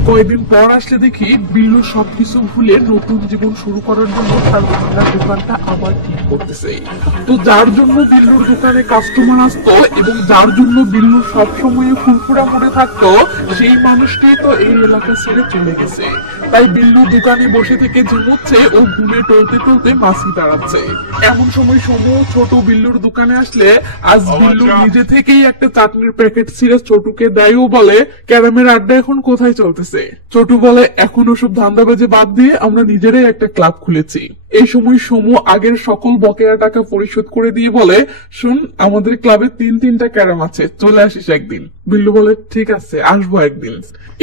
কয়েকদিন পর আসলে দেখি বিল্লু সবকিছু ভুলে নতুন জীবন শুরু করার জন্য তার মহল্লার দোকানটা আবার ঠিক করতেছে। তো যার জন্য বিল্লুর দোকানে কাস্টমার আসতো এবং যার জন্য বিল্লু সবসময় ফুরফুরা মনে থাকতো সেই মানুষটি তো এই এলাকা ছেড়ে চলে গেছে। তাই বিল্লু দোকানে বসে থেকে ঝিমুচ্ছে ও ঘুমে টলতে টলতে মাছি দাঁড়াচ্ছে। এমন সময় সমু ছোট বিল্লুর দোকানে আসলে আজ বিল্লু নিজে থেকেই একটা চাটনির প্যাকেট ছিঁড়ে ছোটুকে দেয় ও বলে, ক্যারামের আড্ডা এখন কোথায় চলতেছে? ছোটু বলে, এখন ওসব ধান্দাবাজি বাদ দিয়ে আমরা নিজেরাই একটা ক্লাব খুলেছি। এই সময় সমু আগের সকল বকেয়া টাকা পরিশোধ করে দিয়ে বলে, শুন, আমাদের ক্লাবে তিনটা ক্যারাম আছে, চলে আসিস একদিন। বিল্লু বলে, ঠিক আছে, আসবো একদিন।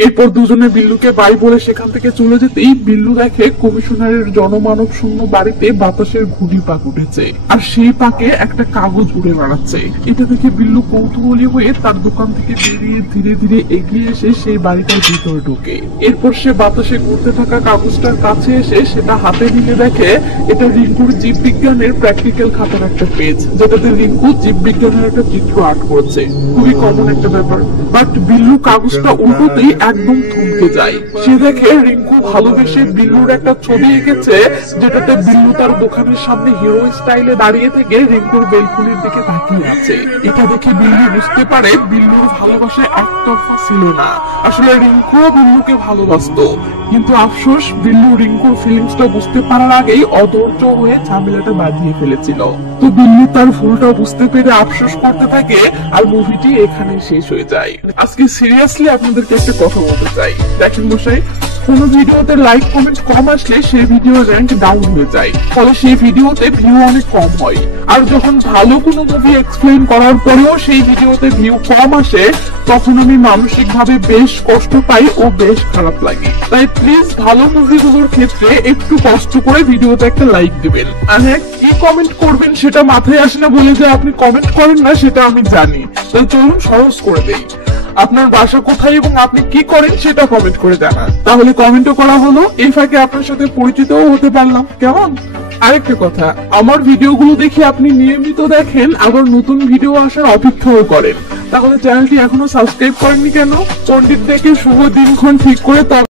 এরপর দুজনে বিল্লুকে বাই বলে সেখান থেকে চলে যেতেই বিল্লু দেখে কমিশনারের জনমানব শূন্য বাড়িতে বাতাসের ঘুড়ি পাক উঠেছে আর সেই পাকে একটা কাগজ উড়ে বেড়াচ্ছে। এটা দেখে বিল্লু কৌতূহলী হয়ে তার দোকান থেকে বেরিয়ে ধীরে ধীরে এগিয়ে এসে সেই বাড়িটার ভিতরে ঢোকে। এরপর সে বাতাসে ঘুরতে থাকা কাগজটার কাছে এসে সেটা হাতে নিয়ে দেখে এটা রিঙ্কুর জীববিজ্ঞানের প্র্যাকটিক্যাল খাতার একটা পেজ, যেটাতে রিঙ্কু জীববিজ্ঞানের একটা চিত্র আর্ট করেছে। খুবই কমন একটা ব্যাপার। বাট বিল্লু কাগজটা উল্টোতেই একদম থমকে যায়। সে দেখে রিঙ্কু ভালোবেসে বিল্লুর একটা ছবি এঁকেছে, যেটাতে বিল্লু তার দোকানের সামনে হিরো স্টাইলে দাঁড়িয়ে থেকে রিঙ্কুর বেলকুনির দিকে তাকিয়ে আছে। এটা দেখে বিল্লু বুঝতে পারে বিল্লুর ভালোবাসা একতরফা ছিল না, আসলে রিঙ্কুও বিল্লুকে ভালোবাসতো। কিন্তু আফসোস, বিল্লু রিঙ্কুর ফিলিংসটা বুঝতে পারার আগেই অধৈর্য হয়ে ঝামেলাটা বাঁধিয়ে ফেলেছিল। তো বিল্লু তার ভুলটা বুঝতে পেরে আফসোস করতে থাকে আর মুভিটি এখানে শেষ হয়ে যায়। আজকে সিরিয়াসলি আপনাদেরকে একটা কথা বলতে চাই। দেখেন মশাই, কোন ভিডিওতে লাইক কমেন্ট কম আসলে সেই ভিডিও র্যাঙ্ক ডাউন হয়ে যায়, ফলে সেই ভিডিওতে ভিউ অনেক কম হয়। আর যখন ভালো কোনো মুভি এক্সপ্লেইন করার পরেও সেই ভিডিওতে ভিউ কম আসে, তখন আমি মানসিক ভাবে বেশ কষ্ট পাই ও বেশ খারাপ লাগে। তাই প্লিজ ভালো মুভিগুলোর ক্ষেত্রে একটু কষ্ট করে ভিডিওতে একটা লাইক দিবেন। আর হ্যাঁ, কি কমেন্ট করবেন সেটা মাথায় আসে না বলে যে আপনি কমেন্ট করেন না, সেটা আমি জানি। তাই চলুন সহজ করে দেই। আপনার বাসা কোথায় এবং আপনি কি করেন সেটা কমেন্ট করে জানান, তাহলে কমেন্টও করা হলো, এই ফাঁকে আপনার সাথে পরিচিতও হতে পারলাম। কেমন? আরেকটা কথা, আমার ভিডিওগুলো দেখে আপনি নিয়মিত দেখেন, আবার নতুন ভিডিও আসার অপেক্ষাও করেন, তাহলে চ্যানেলটি এখনো সাবস্ক্রাইব করেননি কেন? পণ্ডিত দেখে শুভ দিনক্ষণ ঠিক করে